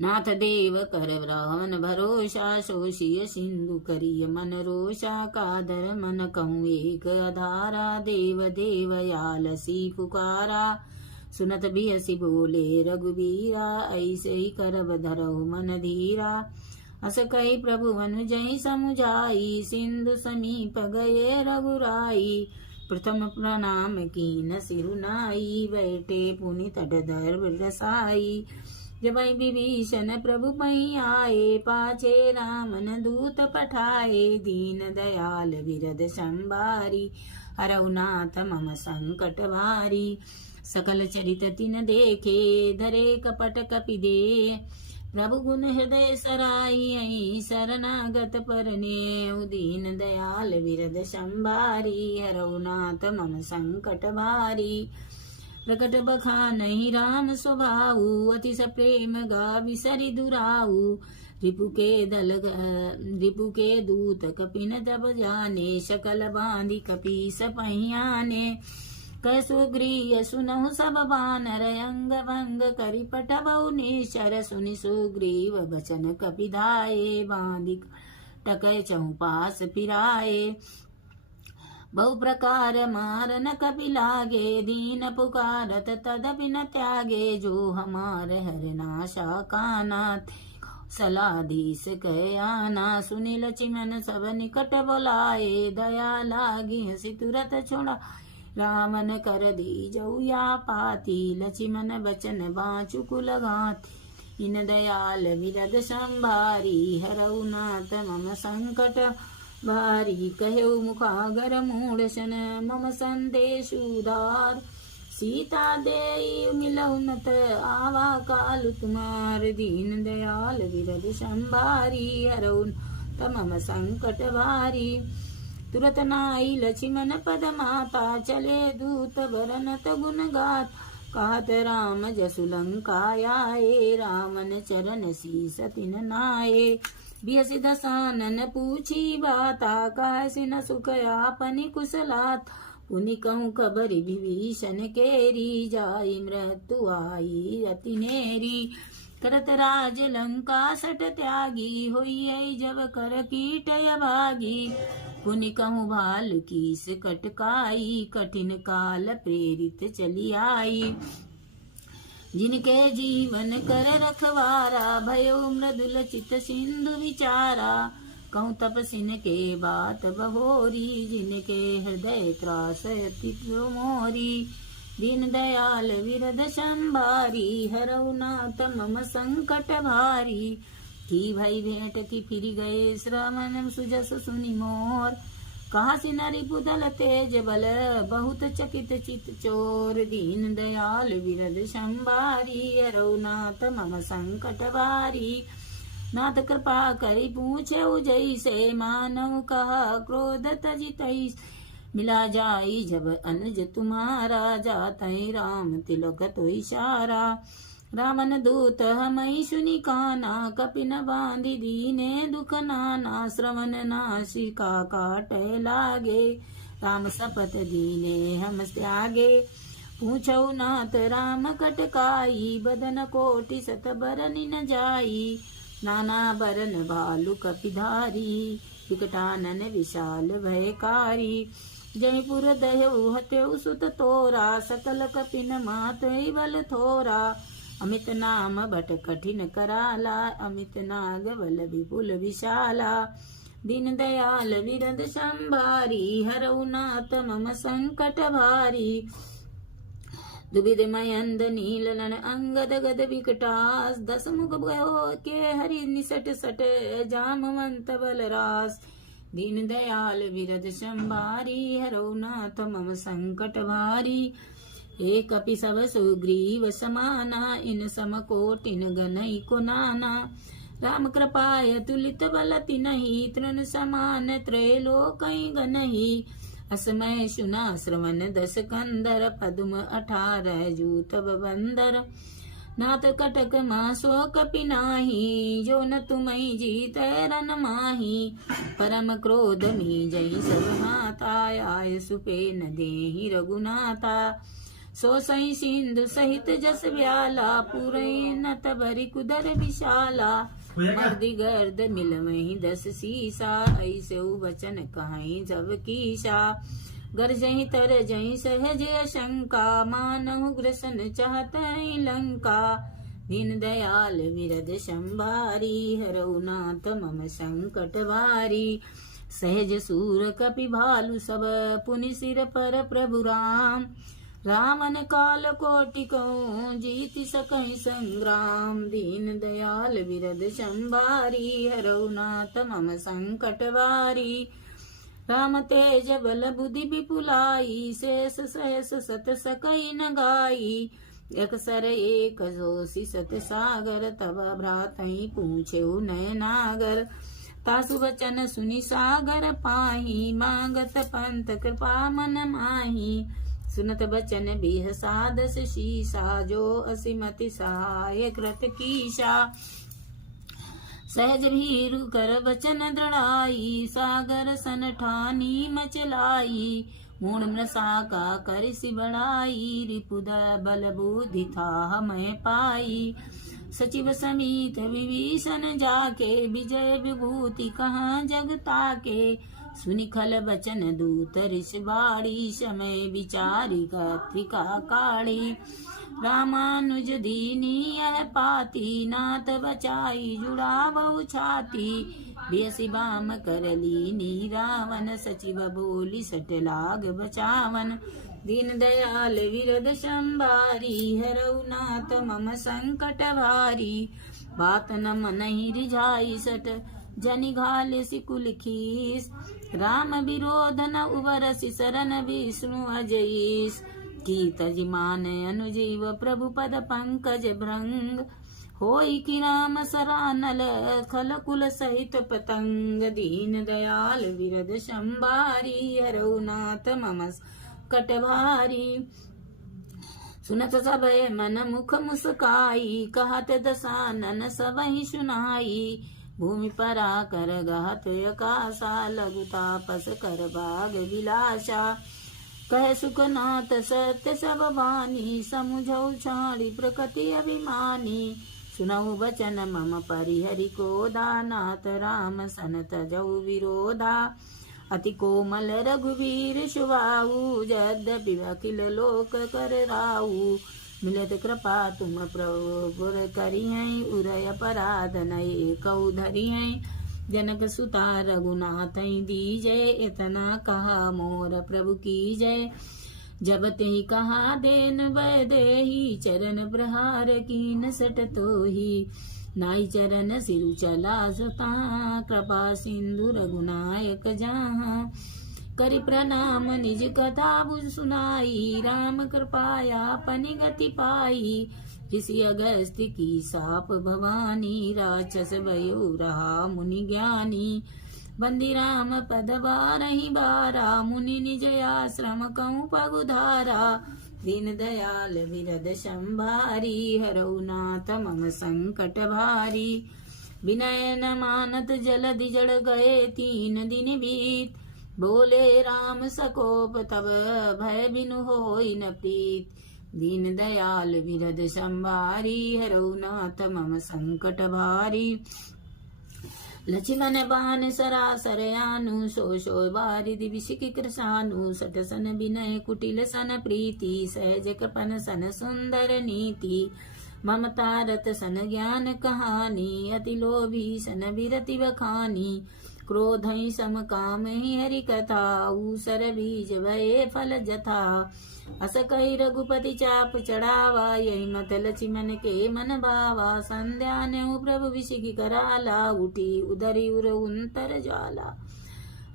नाथ देव कर रावण भरोसा, शोषिय सिंधु करिय मन रोषा। कादर मन कहूँ एक आधारा, देव देव यालसी पुकारा। सुनत भी हसी बोले रघुबीरा, ऐसे ही करब धरहु मन धीरा। अस कही प्रभु अनुजहि समुझाई, सिंधु समीप गए रघुराई। प्रथम प्रणाम कीन सिरुनाई, बैठे पुनि तट धर रसाई। जब विभीषण प्रभु पई आए, पाछे रामन दूत पठाए। दीन दयाल विरद संभारी, हरऊ नाथ मम संकट भारी। सकल चरित तिन देखे, धरे कपट कपि दे। प्रभु गुण हृदय सराई, शरणागत परने। दीन दयाल विरद संभारी, हरऊ नाथ मम संकट भारी। प्रकट बखानहि राम स्वभाऊ, अति सप्रेम गावि सरि दुराऊ। रिपु के दूत कपिन तब जाने, सकल बांधि कपीस पहियाने। कसु गृह सुनहु सब बानर, अंग भंग करि पटबऊ निशर। सुनि सुग्रीव बचन कपिधाये, बांधि टकै चहु पास फिराए। बहु प्रकार मारन कपि लागे, दीन पुकारत तदपि न त्यागे। जो हमार हर नाशा काना, सलाधीस कह आना। सुनि लक्ष्मण सब निकट बोलाए, दया लागी हसी तुरत छोड़ा। रावण कर दी जऊया पाती, लक्ष्मण बचन बाँचु कुल घाती। इन दयाल विरद संभारी, हरऊ नाथ मम संकट भारी। कहो मुखागर मूढ़सन, मम संदेश उदार। सीता देई मिलऊ नत, आवा काल तुम्हार। दीन दयाल विरद संभारी, हरऊ मम संकट भारी। तुरत नाई लक्ष्मण पद माता, चले दूत बरनत गुण गात। कहत राम जसु लंकायाए, रावण चरण शीस तिन नाये। बियसि दसानन पूछी बाता, कहसि न सुख आपनि कुशलात। पुनि कहूँ खबरि विभीषण केरी, जाई मृत्यु आई अति नेरी। करत राज लंका सट त्यागी, होइए जब कर कीट भागी। पुनि कहूँ भाल कीस कटकाई, कठिन काल प्रेरित चली आई। जिनके जीवन कर रखवारा, भयो मृदुल चित सिंधु विचारा। कहूँ तपसिन के बात बहोरी, जिनके हृदय त्रास अति मोरी। दीन दयाल विरद संभारी, हरऊ नाथ मम संकट भारी। की भई भेंट की फिर गए, श्रवण सुजस सुनि मोर। कहा सिनरि पुदल तेज बल, बहुत चकित चित चोर। दीन दयाल विरद संभारी, हरऊ नाथ मम संकट भारी। नाथ कृपा करी पूछे जैसे, मानव कहा क्रोध तजि तैसे। मिला जाई जब अनुज तुम्हारा, जातै राम तिलक तो इशारा। रावण दूत हमई सुनि काना, कपिन बांधि दीने दुख नाना। श्रवण नासिका काटे लागे, राम शपथ दीने हम त्यागे। पूछौ नाथ राम कटकाई, बदन कोटि सत बरनि न जाई। नाना बरन भालु कपिधारी, विकटानन विशाल भयकारी। जयपुर दह्यु हत्यु सुत तोरा, सकल कपिन मातै बल थोरा। अमित नाम बट कठिन कराला, अमित नाग बल विपुल विशाला। दीन दयाल विरद संभारी, हरऊ नाथ मम संकट भारी। दुबिध मयंद नीलन अंगद गद विकटास, दस मुख भयो के हरि निसट सट। जामवंत बलरास, दीन दयाल विरद संभारी, हरऊ नाथ मम संकट भारी। एक कपि सब सुग्रीव समाना, इन सम कोटिन गनई को नाना। राम कृपाय तुलित बल तिनहि, तृण समान त्रैलोकई गनहि। असमय सुना श्रवण दस कंदर, पद्म 18 जूत बंदर। नाथ कटक मासो कपि नाही, जो न तुमई जीत रन माही। परम क्रोध मी जई सब हाथा, आय सुपे न देहि रघुनाथा। सो सई सिंधु सहित जस व्याला, पूरे न तबरि कुदर विशाला। मर्दि गर्द मिलवहि 10 सीसा, ऐसे वचन कहीं जब कीसा। गरजहि तरजहि सहज शंका, मानहु ग्रसन चाहतहि लंका। दीन दयाल विरद संभारी, हरऊ नाथ मम संकट भारी। सहज सूर कपि भालु सब, पुनि सिर पर प्रभु राम। रावण काल कोटि कहूँ, जीति सकहि संग्राम। दीन दयाल विरद संभारी, हरऊ नाथ मम संकट भारी। राम तेज बल बुद्धि विपुलाई, शेष सहस सत सकई न गाई। अक्सर एक जोशी सत सागर, तब भ्रातहि पूछेउ नयनागर। तासु वचन सुनि सागर पाही, मांगत पंथ कृपा मन माही। सुनत बचन बिह सादस शीसा, जो असिमति सहाय कृत कीशा। सहज भीरु कर बचन दृढ़ाई, सागर सन ठानी मचलाई। मूढ़ मृषा का करिसि बढ़ाई, रिपुद बल बुद्धि था मैं पाई। सचिव समीत विभीषण जाके, विजय विभूति कहाँ जग ताके। सुनि खल बचन दूत ऋषि बाड़ी, समय विचारी कत्रिका काढ़ी। रामानुज दीनी यह पाती, नाथ बचाई जुड़ावउ छाती। बेसी बाम कर लीनी रावण, सचिव बोली सट लाग बचावन। दीन दयाल विरद संभारी, हरऊ नाथ मम संकट भारी। बात न मनहि रिझाई सट, जनि घाल सिकुल खीस। राम विरोध न उबरसि, शरण विष्णु अजईस। की तजिमान अनुजीव, प्रभु पद पंकज भृंग। होई कि राम सरानल, खल कुल सहित पतंग। दीन दयाल विरद संभारी, हरऊ नाथ मम संकट भारी। सुनत सभय मन मुख मुस्काई, कहत दसानन सबहि सुनाई। भूमि परा कर गहत आकाशा, लघु तापस कर भाग विलासा। कह सुखनाथ सत्य सब वाणी, समुझौ छाड़ी प्रकृति अभिमानी। सुनऊ बचन मम परिहरि कोदा, नाथ राम सन तजौ विरोधा। अति कोमल रघुवीर सुबाहु, यद्यपि अखिल लोक कर राहु। मिलत कृपा तुम प्रभु करियै, उरय अपराध नये कौ धरियै। जनक सुता रघुनाथ दीजै, इतना कहा मोर प्रभु की जय। जब तेहि कहा देन वैदेही, चरण प्रहार कीन सट तोही। नाई चरण सिरु चला सता, कृपा सिंधु रघुनायक जहाँ। करि प्रणाम निज कथा बुझ सुनाई, राम कृपाया पनि गति पाई। ऋषि अगस्त्य की साप भवानी, राक्षस भयो रहा मुनि ज्ञानी। बंदी राम पद बारहि बारा, मुनि निज आश्रम कहूँ पगुधारा। दीन दयाल विरद संभारी, हरऊ नाथ मम संकट भारी। विनय न मानत जलधि जड़ गए, 3 दिन बीत। बोले राम सकोप तब, भय बिनु होई न प्रीत। दीन दयाल विरद संभारी, हरऊ नाथ मम संकट भारी। लक्ष्मण बान सरासर आनु, सो बारिधि विषिकी कृशानु। सठ सन विनय कुटिल सन प्रीति, सहज कृपन सन सुंदर नीति। ममता रत सन ज्ञान कहानी, अति लोभी सन विरति बखानी। क्रोधहि सम कामहि हरि कथा, ऊसर बीज भये फल जथा। अस कहि रघुपति चाप चढ़ावा, यही मत लक्ष्मण के मन भावा। संध्या नेउ प्रभु विषिकी कराला, उठी उदरी उर अंतर ज्वाला।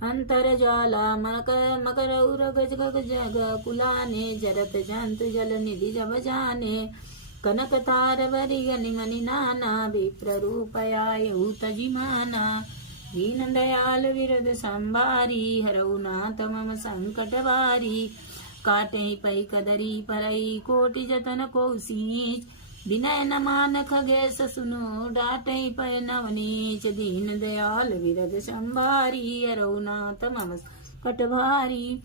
अंतर ज्वाला मकर उर गज गग जग कुलाने, जरत जंतु जल निधि जब जाने। कनक तार वरि गनि मनि नाना, विप्र रूपयाय तजि माना। दीन दयाल विरद संभारी, हरऊ नाथ मम संकट भारी। काटे पै कदरी परई, कोटि जतन को सींच। विनय न मान खगेश सुनो, डाटे पै नवनीच। दीन दयाल विरद संभारी, हरऊ नाथ मम संकट भारी।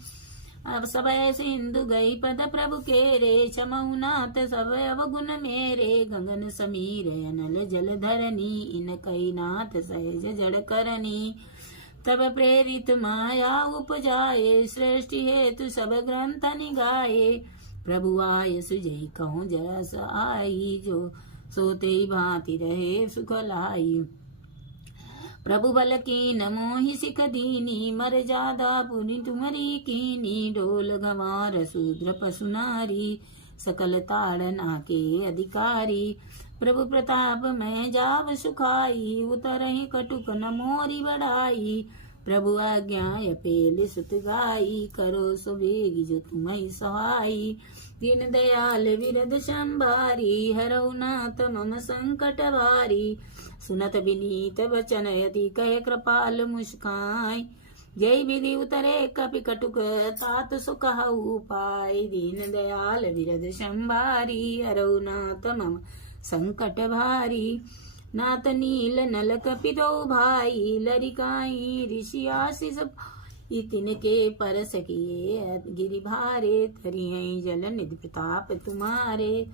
अब सबय सिंधु गई पद प्रभु केरे, क्षमऊ नाथ सब अवगुण मेरे। गगन समीर अनल जल धरनी, इन कई नाथ सहज जड़ करनी। तब प्रेरित माया उपजाए, सृष्टि हेतु सब ग्रंथ निगाए। प्रभु आय सुजई कहूँ जरस आई, जो सोते भांति रहे सुख लाई। प्रभु बल कीन मोहि सिख दीनी, मर जादा पुनि तुमरी कीनी। ढोल गंवार शूद्र पशु नारी, सकल ताड़ना के अधिकारी। प्रभु प्रताप मैं जाव सुखाई, उतरहि कटुक न मोरी बढ़ाई। प्रभु आज्ञा पेल सुत गाई, करो सुबेग जो तुम्हें सहाई। दीन दयाल विरद संभारी, हरऊ नाथ मम संकट भारी। सुनत विनीत वचन यदि कहे, कृपाल मुस्काई। जय विधि उतरे कपि कटुक, तात सुखहु पाई। दीन दयाल विरद संभारी, हरऊ नाथ मम संकट भारी। नाथ नील नल कपि दो भाई, लरिकाई ऋषि आशीष तिनके परस किए। गिरि भारे धरियै, जल निधि प्रताप तुम्हारे।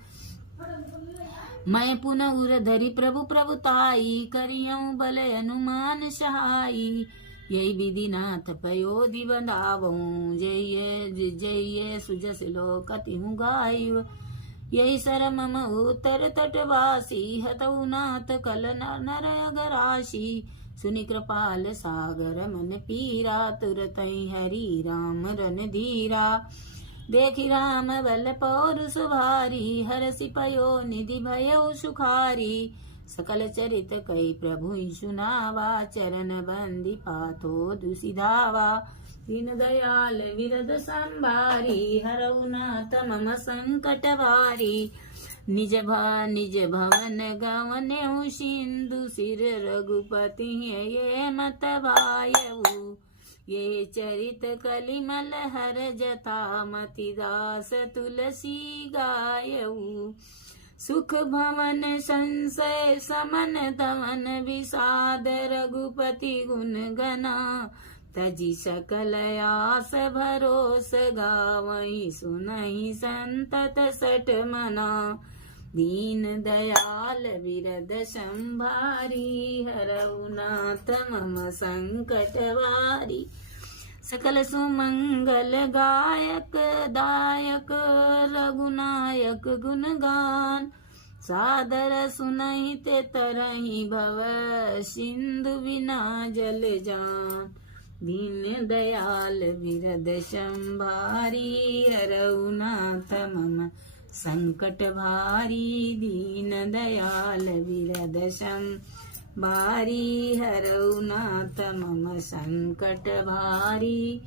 मैं पुनः उर धरि प्रभु प्रभुताई, करियऊँ बल अनुमान सहाई। यही विधि नाथ पयोधि बंधावऊँ, जय जय सुजस लोकति हूँ गाय। यही सर मम उत्तर तटवासी, हतऊ नाथ कल नर अगराशी। सुनि कृपाल सागर मन पीरा, तुरतहि हरि राम रन धीरा। देखि राम बल पौरुष भारी, हरषि पयो निधि भयो सुखारी। सकल चरित कई प्रभु सुनावा, चरण बंदी पाथो दुसिधावा। दीन दयाल विरद संभारी, हरऊ नाथ मम संकट भारी। निज भवन गवनेउ, सिंधु सिर रघुपति ये मत भायऊ। ये चरित कलिमल हर जथा, मति दास तुलसी गायऊ। सुख भवन संशय समन धवन, विषाद रघुपति गुण गना। तजी सकल आस भरोस, गावई सुनहि संतत सठ मना। दीन दयाल विरद संभारी, हरऊ नाथ मम संकट भारी। सकल सुमंगल गायक दायक रघुनायक गुणगान सादर सुनहि ते तरहि भव सिंधु बिना जल जान दीन दयाल बिरद संभारी हरऊ नाथ मम संकट भारी दीन दयाल बिरद संभारी हरऊ नाथ मम संकट भारी।